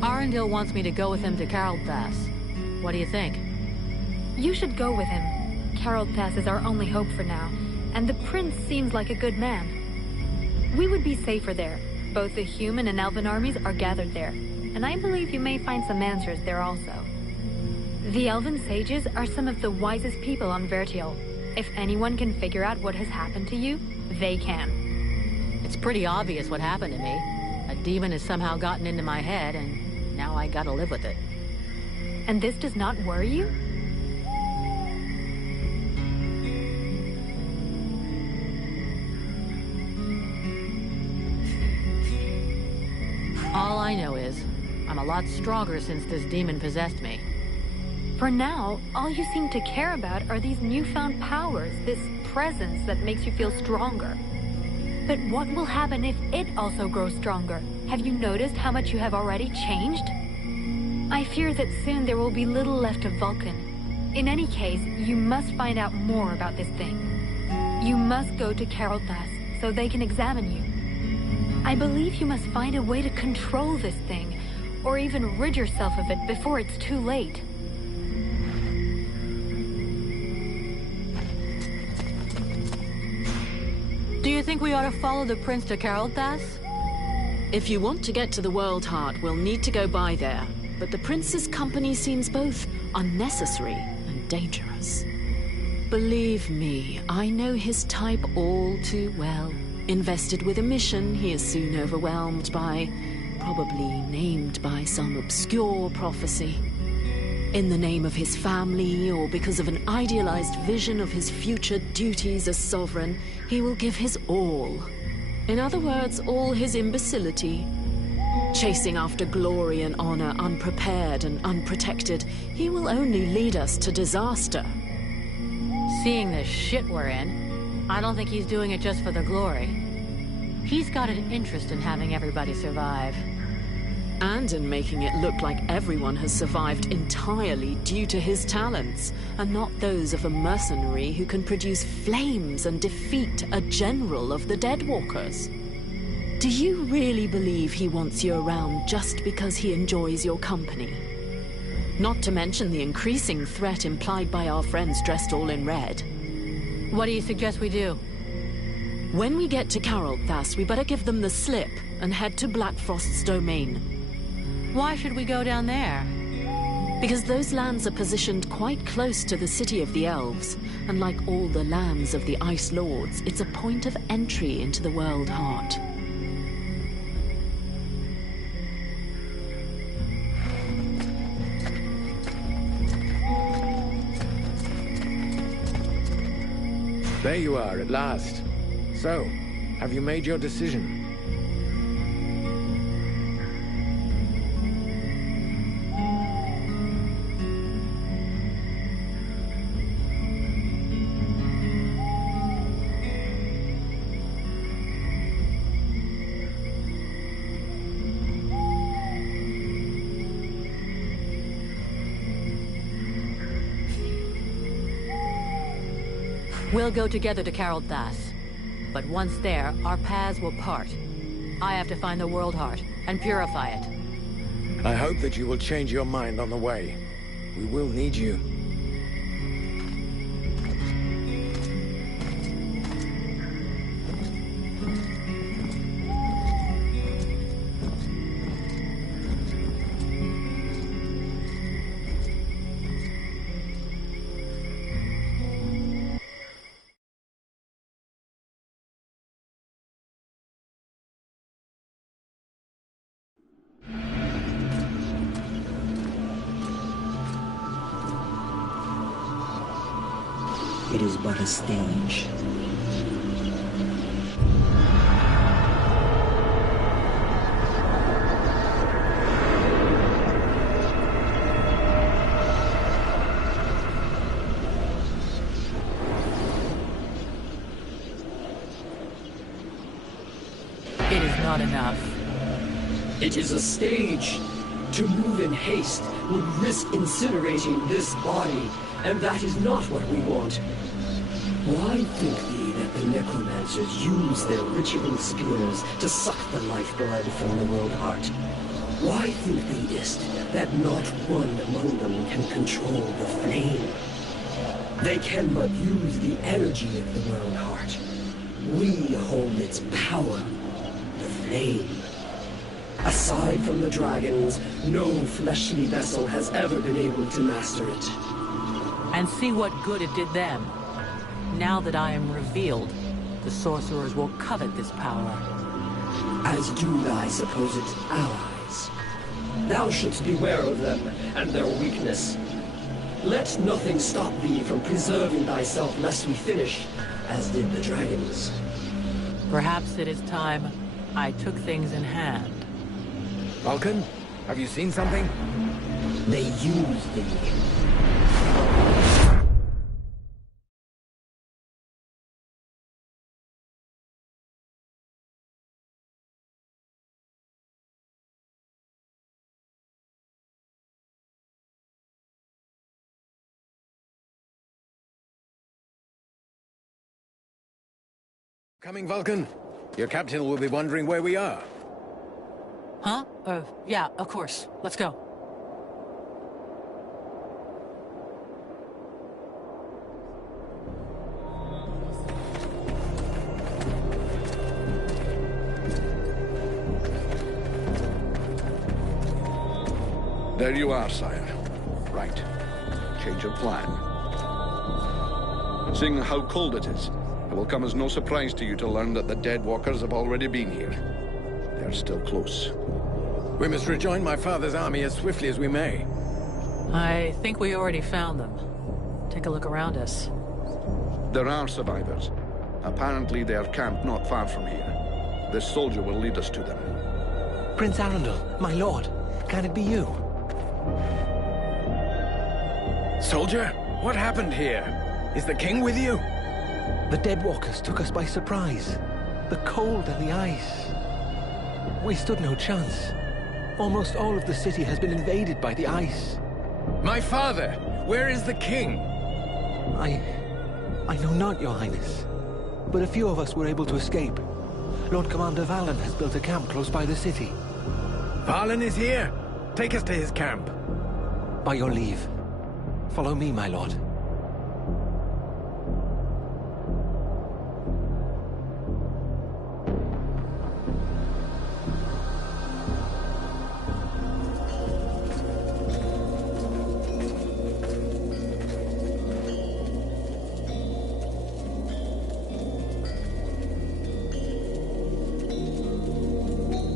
Arundel wants me to go with him to Carolthas. What do you think? You should go with him. Carolthas is our only hope for now, and the prince seems like a good man. We would be safer there. Both the human and elven armies are gathered there, and I believe you may find some answers there also. The elven sages are some of the wisest people on Vertial. If anyone can figure out what has happened to you, they can. It's pretty obvious what happened to me. A demon has somehow gotten into my head, and now I gotta live with it. And this does not worry you? All I know is, I'm a lot stronger since this demon possessed me. For now, all you seem to care about are these newfound powers, this presence that makes you feel stronger. But what will happen if it also grows stronger? Have you noticed how much you have already changed? I fear that soon there will be little left of Vulcan. In any case, you must find out more about this thing. You must go to Carolthas so they can examine you. I believe you must find a way to control this thing, or even rid yourself of it before it's too late. Do you think we ought to follow the prince to Carolthas? If you want to get to the World Heart, we'll need to go by there. But the prince's company seems both unnecessary and dangerous. Believe me, I know his type all too well. Invested with a mission he is soon overwhelmed by, probably named by some obscure prophecy. In the name of his family, or because of an idealized vision of his future duties as sovereign, he will give his all. In other words, all his imbecility. Chasing after glory and honor, unprepared and unprotected, he will only lead us to disaster. Seeing the shit we're in, I don't think he's doing it just for the glory. He's got an interest in having everybody survive. And in making it look like everyone has survived entirely due to his talents, and not those of a mercenary who can produce flames and defeat a general of the Deadwalkers. Do you really believe he wants you around just because he enjoys your company? Not to mention the increasing threat implied by our friends dressed all in red. What do you suggest we do? When we get to Carolthas, we better give them the slip and head to Blackfrost's domain. Why should we go down there? Because those lands are positioned quite close to the city of the elves, and like all the lands of the Ice Lords, it's a point of entry into the World Heart. There you are, at last. So, have you made your decision? We'll go together to Carolthas. But once there, our paths will part. I have to find the World Heart and purify it. I hope that you will change your mind on the way. We will need you. It is but a stage. It is not enough. It is a stage. To move in haste would risk incinerating this body, and that is not what we want. Why think thee that the necromancers use their ritual spears to suck the lifeblood from the World Heart? Why think thee, Ist, that not one among them can control the flame? They can but use the energy of the World Heart. We hold its power, the flame. Aside from the dragons, no fleshly vessel has ever been able to master it. And see what good it did them. Now that I am revealed, the sorcerers will covet this power. As do thy supposed allies. Thou shouldst beware of them and their weakness. Let nothing stop thee from preserving thyself lest we finish, as did the dragons. Perhaps it is time I took things in hand. Vulcan, have you seen something? They use thee. Coming, Vulcan. Your captain will be wondering where we are. Huh? Yeah, of course. Let's go. There you are, sire. Right. Change of plan. Seeing how cold it is, it will come as no surprise to you to learn that the Deadwalkers have already been here. They are still close. We must rejoin my father's army as swiftly as we may. I think we already found them. Take a look around us. There are survivors. Apparently they are camped not far from here. This soldier will lead us to them. Prince Arundel, my lord, can it be you? Soldier, what happened here? Is the king with you? The Deadwalkers took us by surprise. The cold and the ice. We stood no chance. Almost all of the city has been invaded by the ice. My father! Where is the king? I know not, Your Highness. But a few of us were able to escape. Lord Commander Valen has built a camp close by the city. Valen is here! Take us to his camp. By your leave. Follow me, my lord.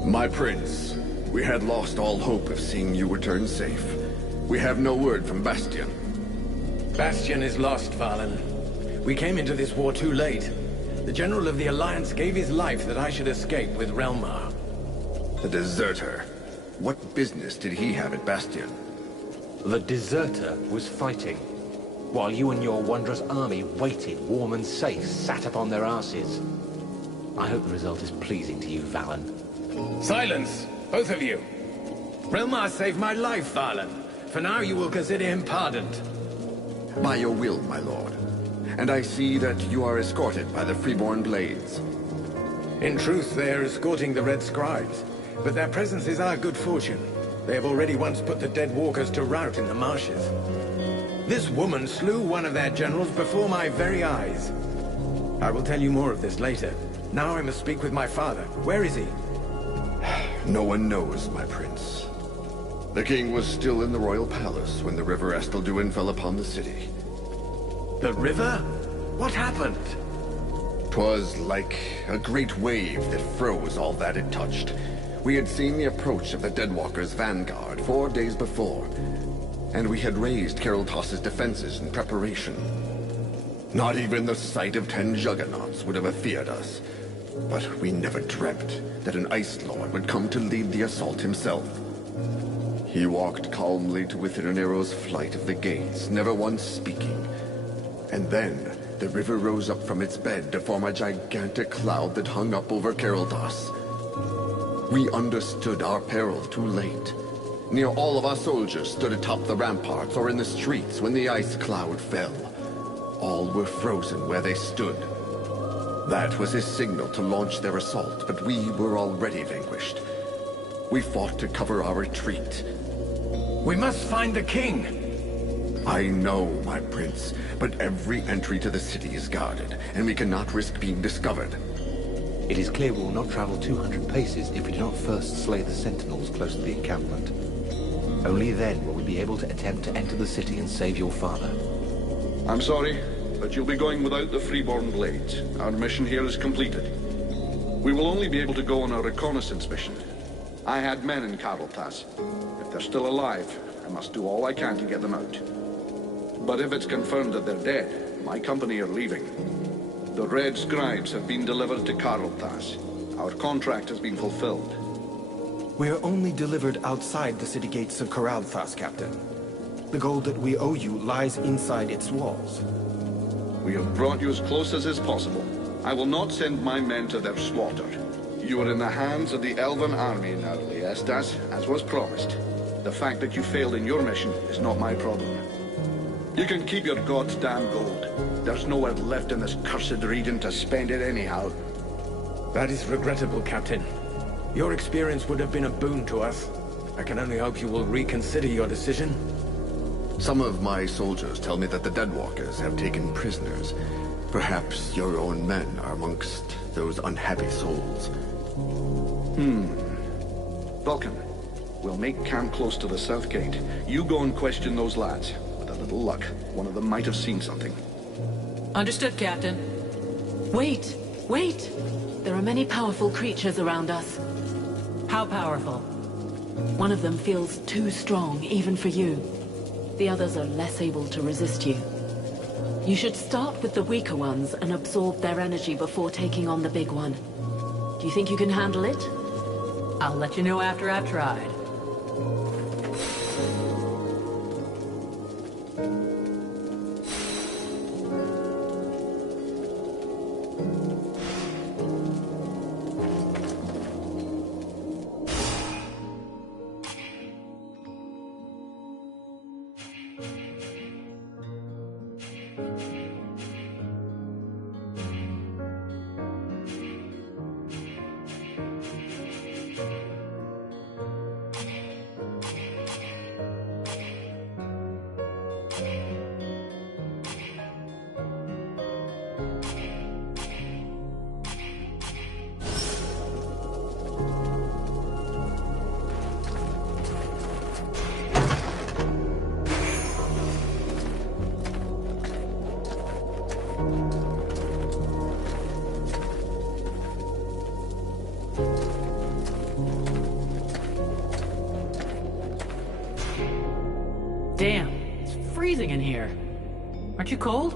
My prince, we had lost all hope of seeing you return safe. We have no word from Bastion. Bastion is lost, Valen. We came into this war too late. The General of the Alliance gave his life that I should escape with Relmar. The deserter. What business did he have at Bastion? The deserter was fighting, while you and your wondrous army waited, warm and safe, sat upon their asses. I hope the result is pleasing to you, Valen. Silence, both of you. Relmar saved my life, Valen. For now, you will consider him pardoned. By your will, my lord. And I see that you are escorted by the freeborn blades. In truth, they are escorting the Red Scribes, but their presence is our good fortune. They have already once put the dead walkers to rout in the marshes. This woman slew one of their generals before my very eyes. I will tell you more of this later. Now I must speak with my father. Where is he? No one knows, my prince. The king was still in the royal palace when the river Estelduin fell upon the city. The river? What happened? 'Twas like a great wave that froze all that it touched. We had seen the approach of the Deadwalkers' vanguard 4 days before, and we had raised Kariltos' defenses in preparation. Not even the sight of 10 juggernauts would have afeared us. But we never dreamt that an Ice Lord would come to lead the assault himself. He walked calmly to within an arrow's flight of the gates, never once speaking. And then, the river rose up from its bed to form a gigantic cloud that hung up over Kariltos. We understood our peril too late. Near all of our soldiers stood atop the ramparts or in the streets when the ice cloud fell. All were frozen where they stood. That was his signal to launch their assault, but we were already vanquished. We fought to cover our retreat. We must find the king! I know, my prince, but every entry to the city is guarded, and we cannot risk being discovered. It is clear we will not travel 200 paces if we do not first slay the sentinels close to the encampment. Only then will we be able to attempt to enter the city and save your father. I'm sorry, but you'll be going without the freeborn blades. Our mission here is completed. We will only be able to go on a reconnaissance mission. I had men in Kariltos. If they're still alive, I must do all I can to get them out. But if it's confirmed that they're dead, my company are leaving. The Red Scribes have been delivered to Kariltos. Our contract has been fulfilled. We are only delivered outside the city gates of Kariltos, Captain. The gold that we owe you lies inside its walls. We have brought you as close as is possible. I will not send my men to their slaughter. You are in the hands of the Elven army now, Liestas, as was promised. The fact that you failed in your mission is not my problem. You can keep your goddamn gold. There's nowhere left in this cursed region to spend it anyhow. That is regrettable, Captain. Your experience would have been a boon to us. I can only hope you will reconsider your decision. Some of my soldiers tell me that the Deadwalkers have taken prisoners. Perhaps your own men are amongst those unhappy souls. Vulcan, we'll make camp close to the south gate. You go and question those lads. With a little luck, one of them might have seen something. Understood, Captain. Wait! Wait! There are many powerful creatures around us. How powerful? One of them feels too strong, even for you. The others are less able to resist you. You should start with the weaker ones and absorb their energy before taking on the big one. Do you think you can handle it? I'll let you know after I've tried. Damn, it's freezing in here. Aren't you cold?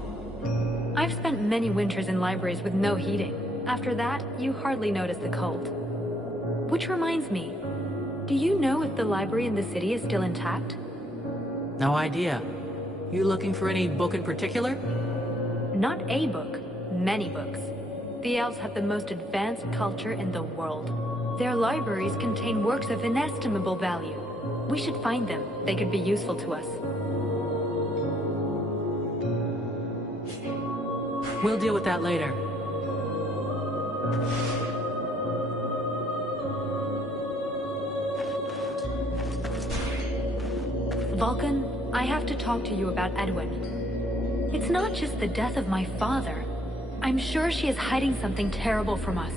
I've spent many winters in libraries with no heating. After that, you hardly notice the cold. Which reminds me, do you know if the library in the city is still intact? No idea. You looking for any book in particular? Not a book, many books. The elves have the most advanced culture in the world. Their libraries contain works of inestimable value. We should find them. They could be useful to us. We'll deal with that later. Vulcan, I have to talk to you about Edwin. It's not just the death of my father. I'm sure she is hiding something terrible from us.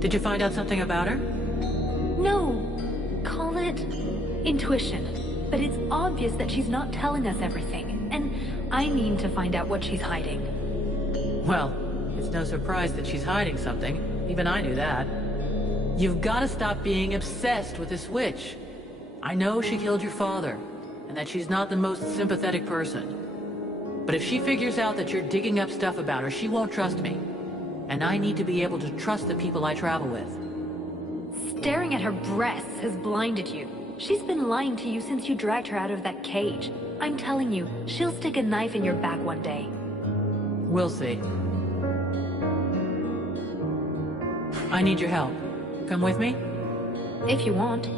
Did you find out something about her? No. Call it intuition. But it's obvious that she's not telling us everything. And I mean to find out what she's hiding. Well, it's no surprise that she's hiding something. Even I knew that. You've got to stop being obsessed with this witch. I know she killed your father, and that she's not the most sympathetic person. But if she figures out that you're digging up stuff about her, she won't trust me. And I need to be able to trust the people I travel with. Staring at her breasts has blinded you. She's been lying to you since you dragged her out of that cage. I'm telling you, she'll stick a knife in your back one day. We'll see. I need your help. Come with me? If you want.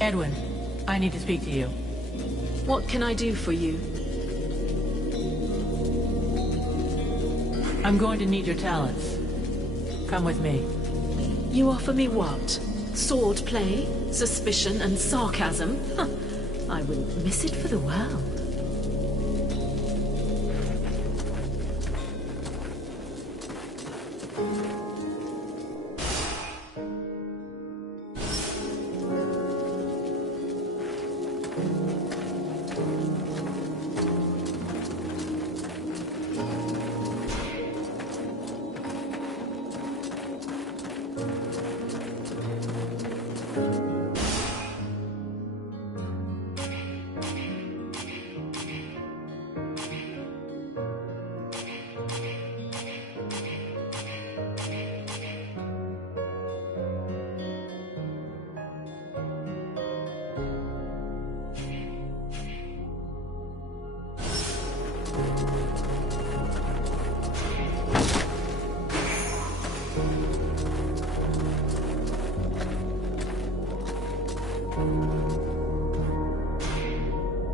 Edwin, I need to speak to you. What can I do for you? I'm going to need your talents. Come with me. You offer me what? Sword play, suspicion, and sarcasm? Huh. I wouldn't miss it for the world.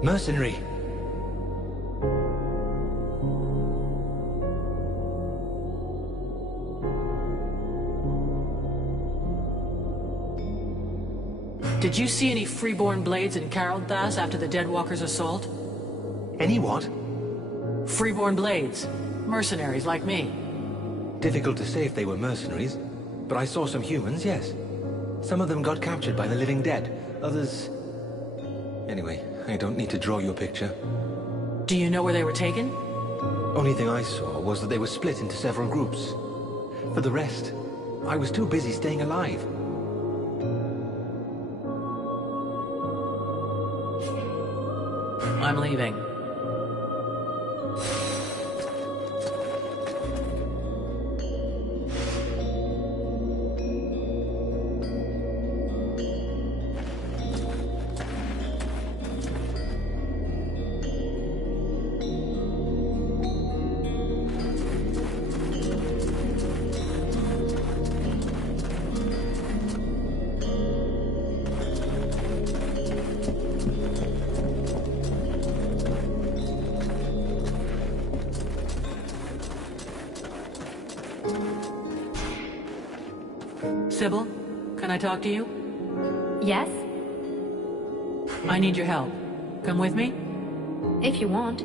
Mercenary! Did you see any freeborn blades in Carolthas after the Deadwalkers' assault? Any what? Freeborn blades. Mercenaries like me. Difficult to say if they were mercenaries, but I saw some humans, yes. Some of them got captured by the living dead, others... Anyway, I don't need to draw you a picture. Do you know where they were taken? Only thing I saw was that they were split into several groups. For the rest, I was too busy staying alive. I'm leaving. Sybil, can I talk to you? Yes? I need your help. Come with me? If you want.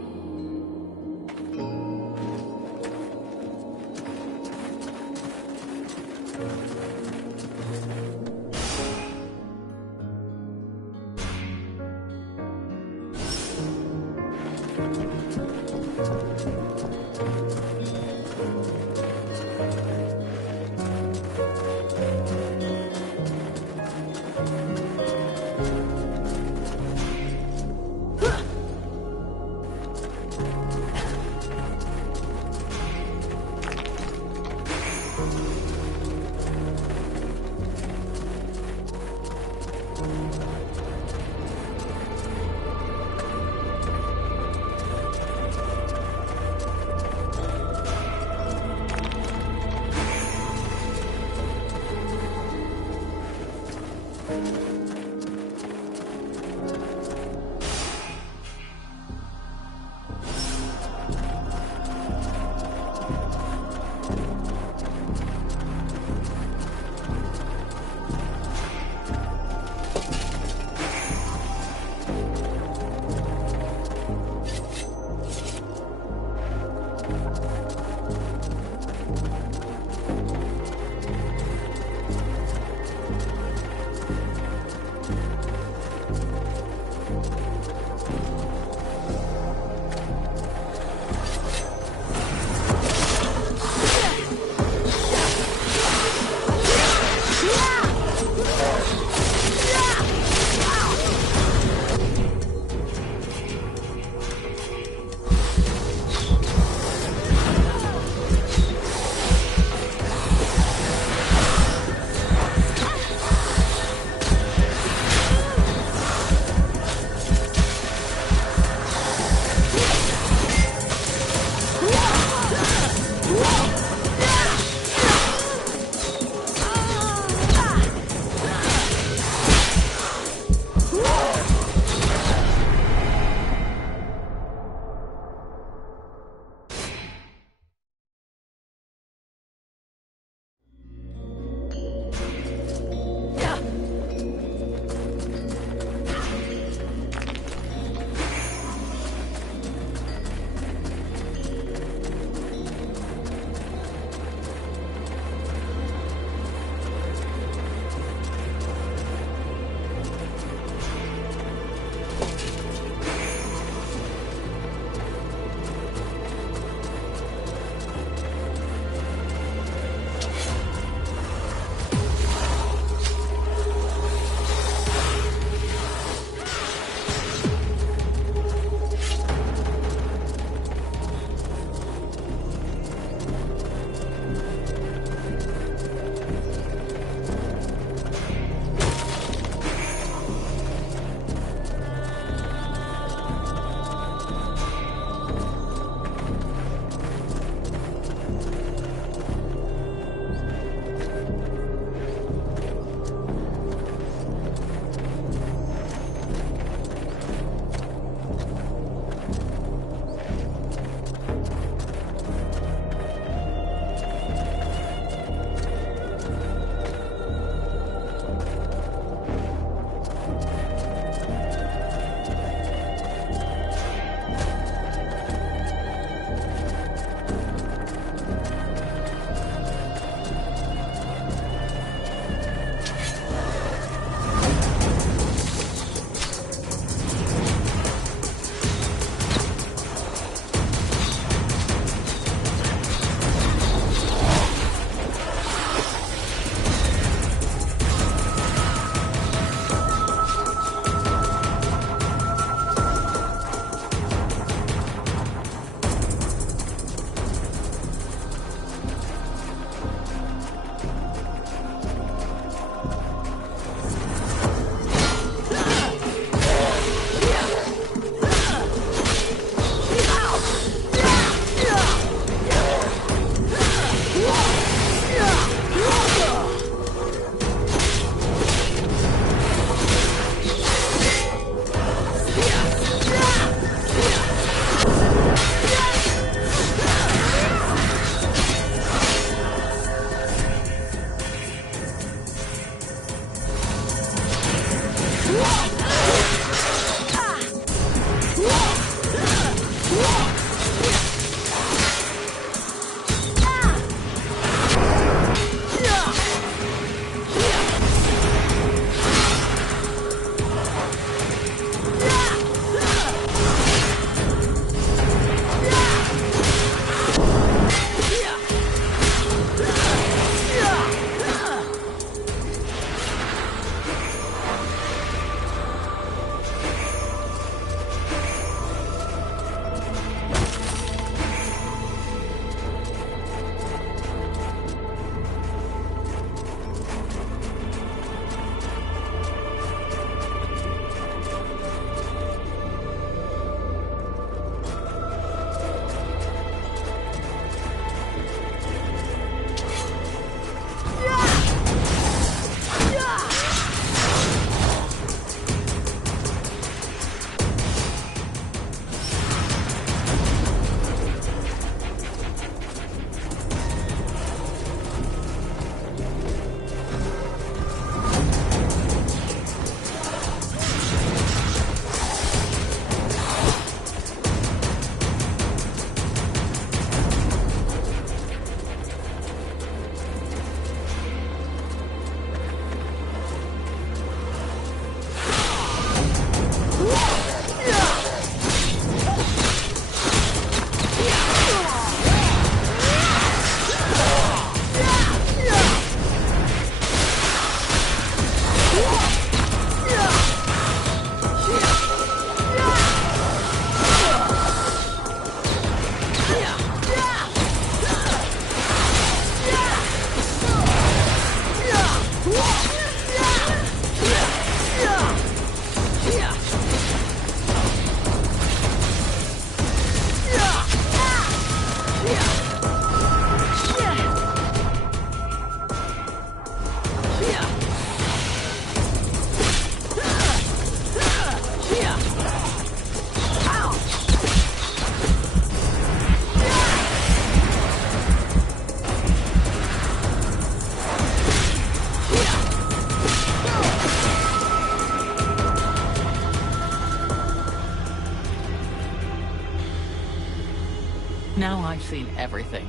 seen everything.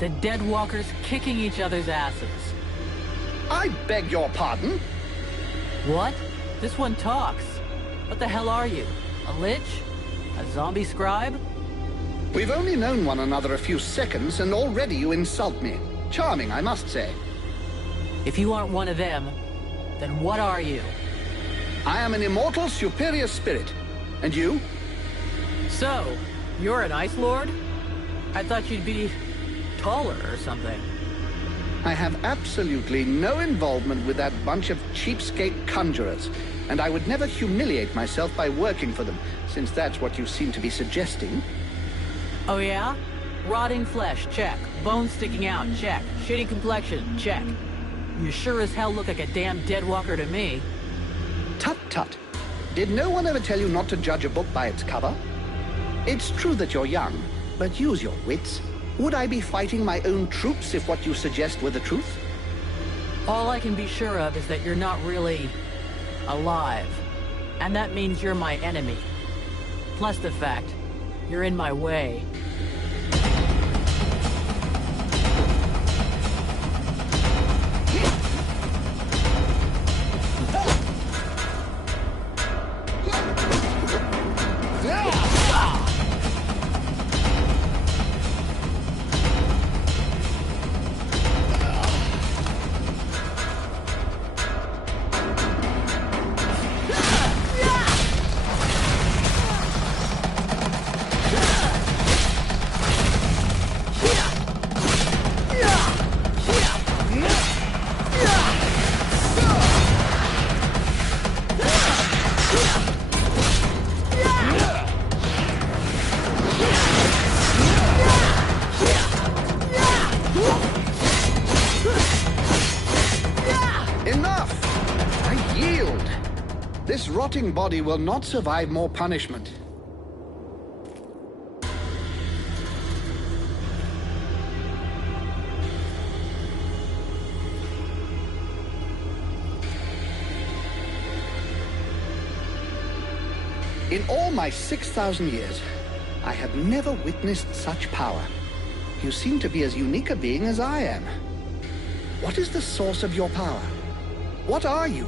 The Deadwalkers kicking each other's asses. I beg your pardon? What? This one talks. What the hell are you? A lich? A zombie scribe? We've only known one another a few seconds, and already you insult me. Charming, I must say. If you aren't one of them, then what are you? I am an immortal superior spirit. And you? So, you're an Ice Lord? I thought you'd be taller or something. I have absolutely no involvement with that bunch of cheapskate conjurers, and I would never humiliate myself by working for them, since that's what you seem to be suggesting. Oh yeah? Rotting flesh, check. Bones sticking out, check. Shitty complexion, check. You sure as hell look like a damn Deadwalker to me. Tut tut. Did no one ever tell you not to judge a book by its cover? It's true that you're young, but use your wits. Would I be fighting my own troops if what you suggest were the truth? All I can be sure of is that you're not really alive. And that means you're my enemy. Plus the fact, you're in my way. This rotting body will not survive more punishment. In all my 6,000 years, I have never witnessed such power. You seem to be as unique a being as I am. What is the source of your power? What are you?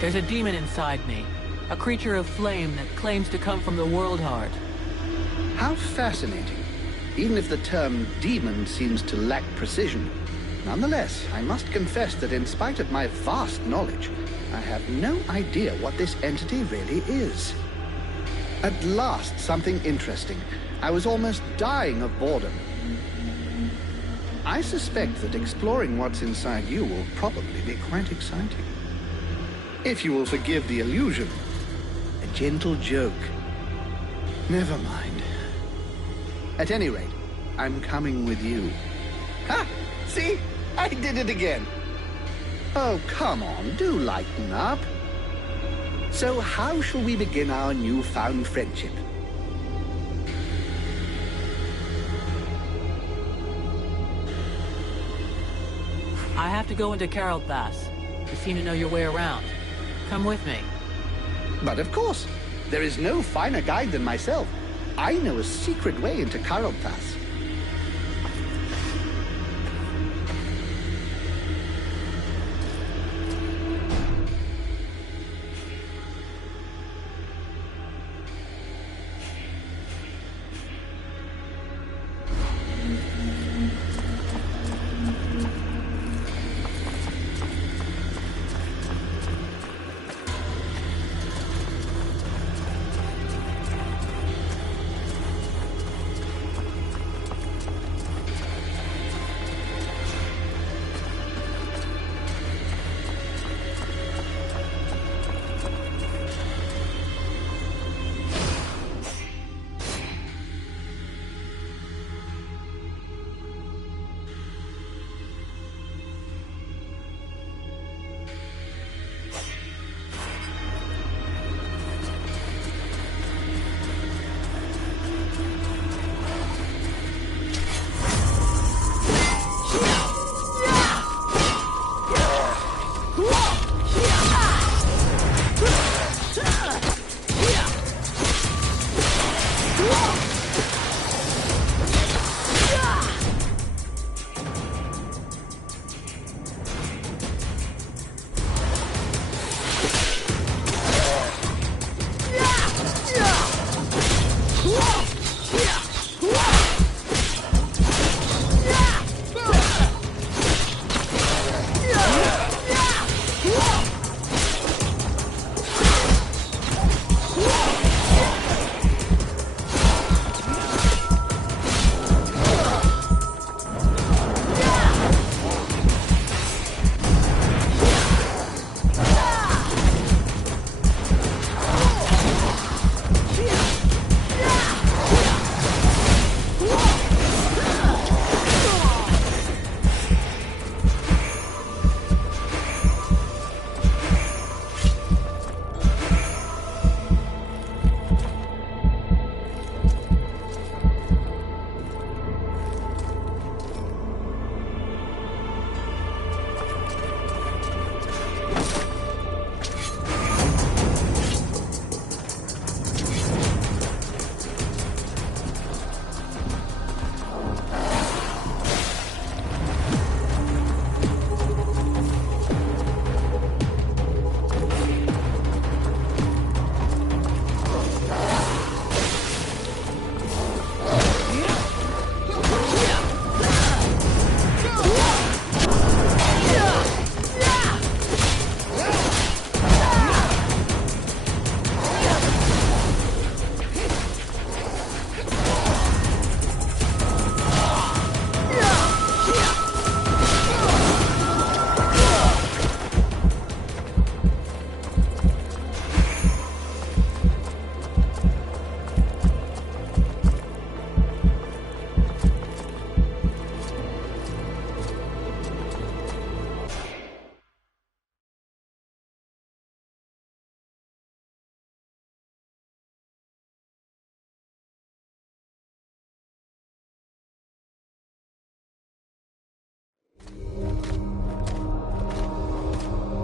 There's a demon inside me. A creature of flame that claims to come from the World Heart. How fascinating. Even if the term demon seems to lack precision. Nonetheless, I must confess that in spite of my vast knowledge, I have no idea what this entity really is. At last, something interesting. I was almost dying of boredom. I suspect that exploring what's inside you will probably be quite exciting. If you will forgive the illusion. A gentle joke. Never mind. At any rate, I'm coming with you. Ha! See? I did it again. Oh, come on, do lighten up. So how shall we begin our newfound friendship? I have to go into Carol Pass. You seem to know your way around. Come with me. But of course, there is no finer guide than myself. I know a secret way into Carol Pass.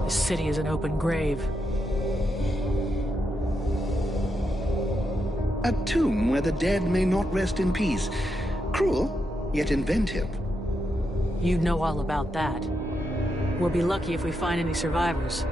This city is an open grave. A tomb where the dead may not rest in peace. Cruel, yet inventive. You know all about that. We'll be lucky if we find any survivors.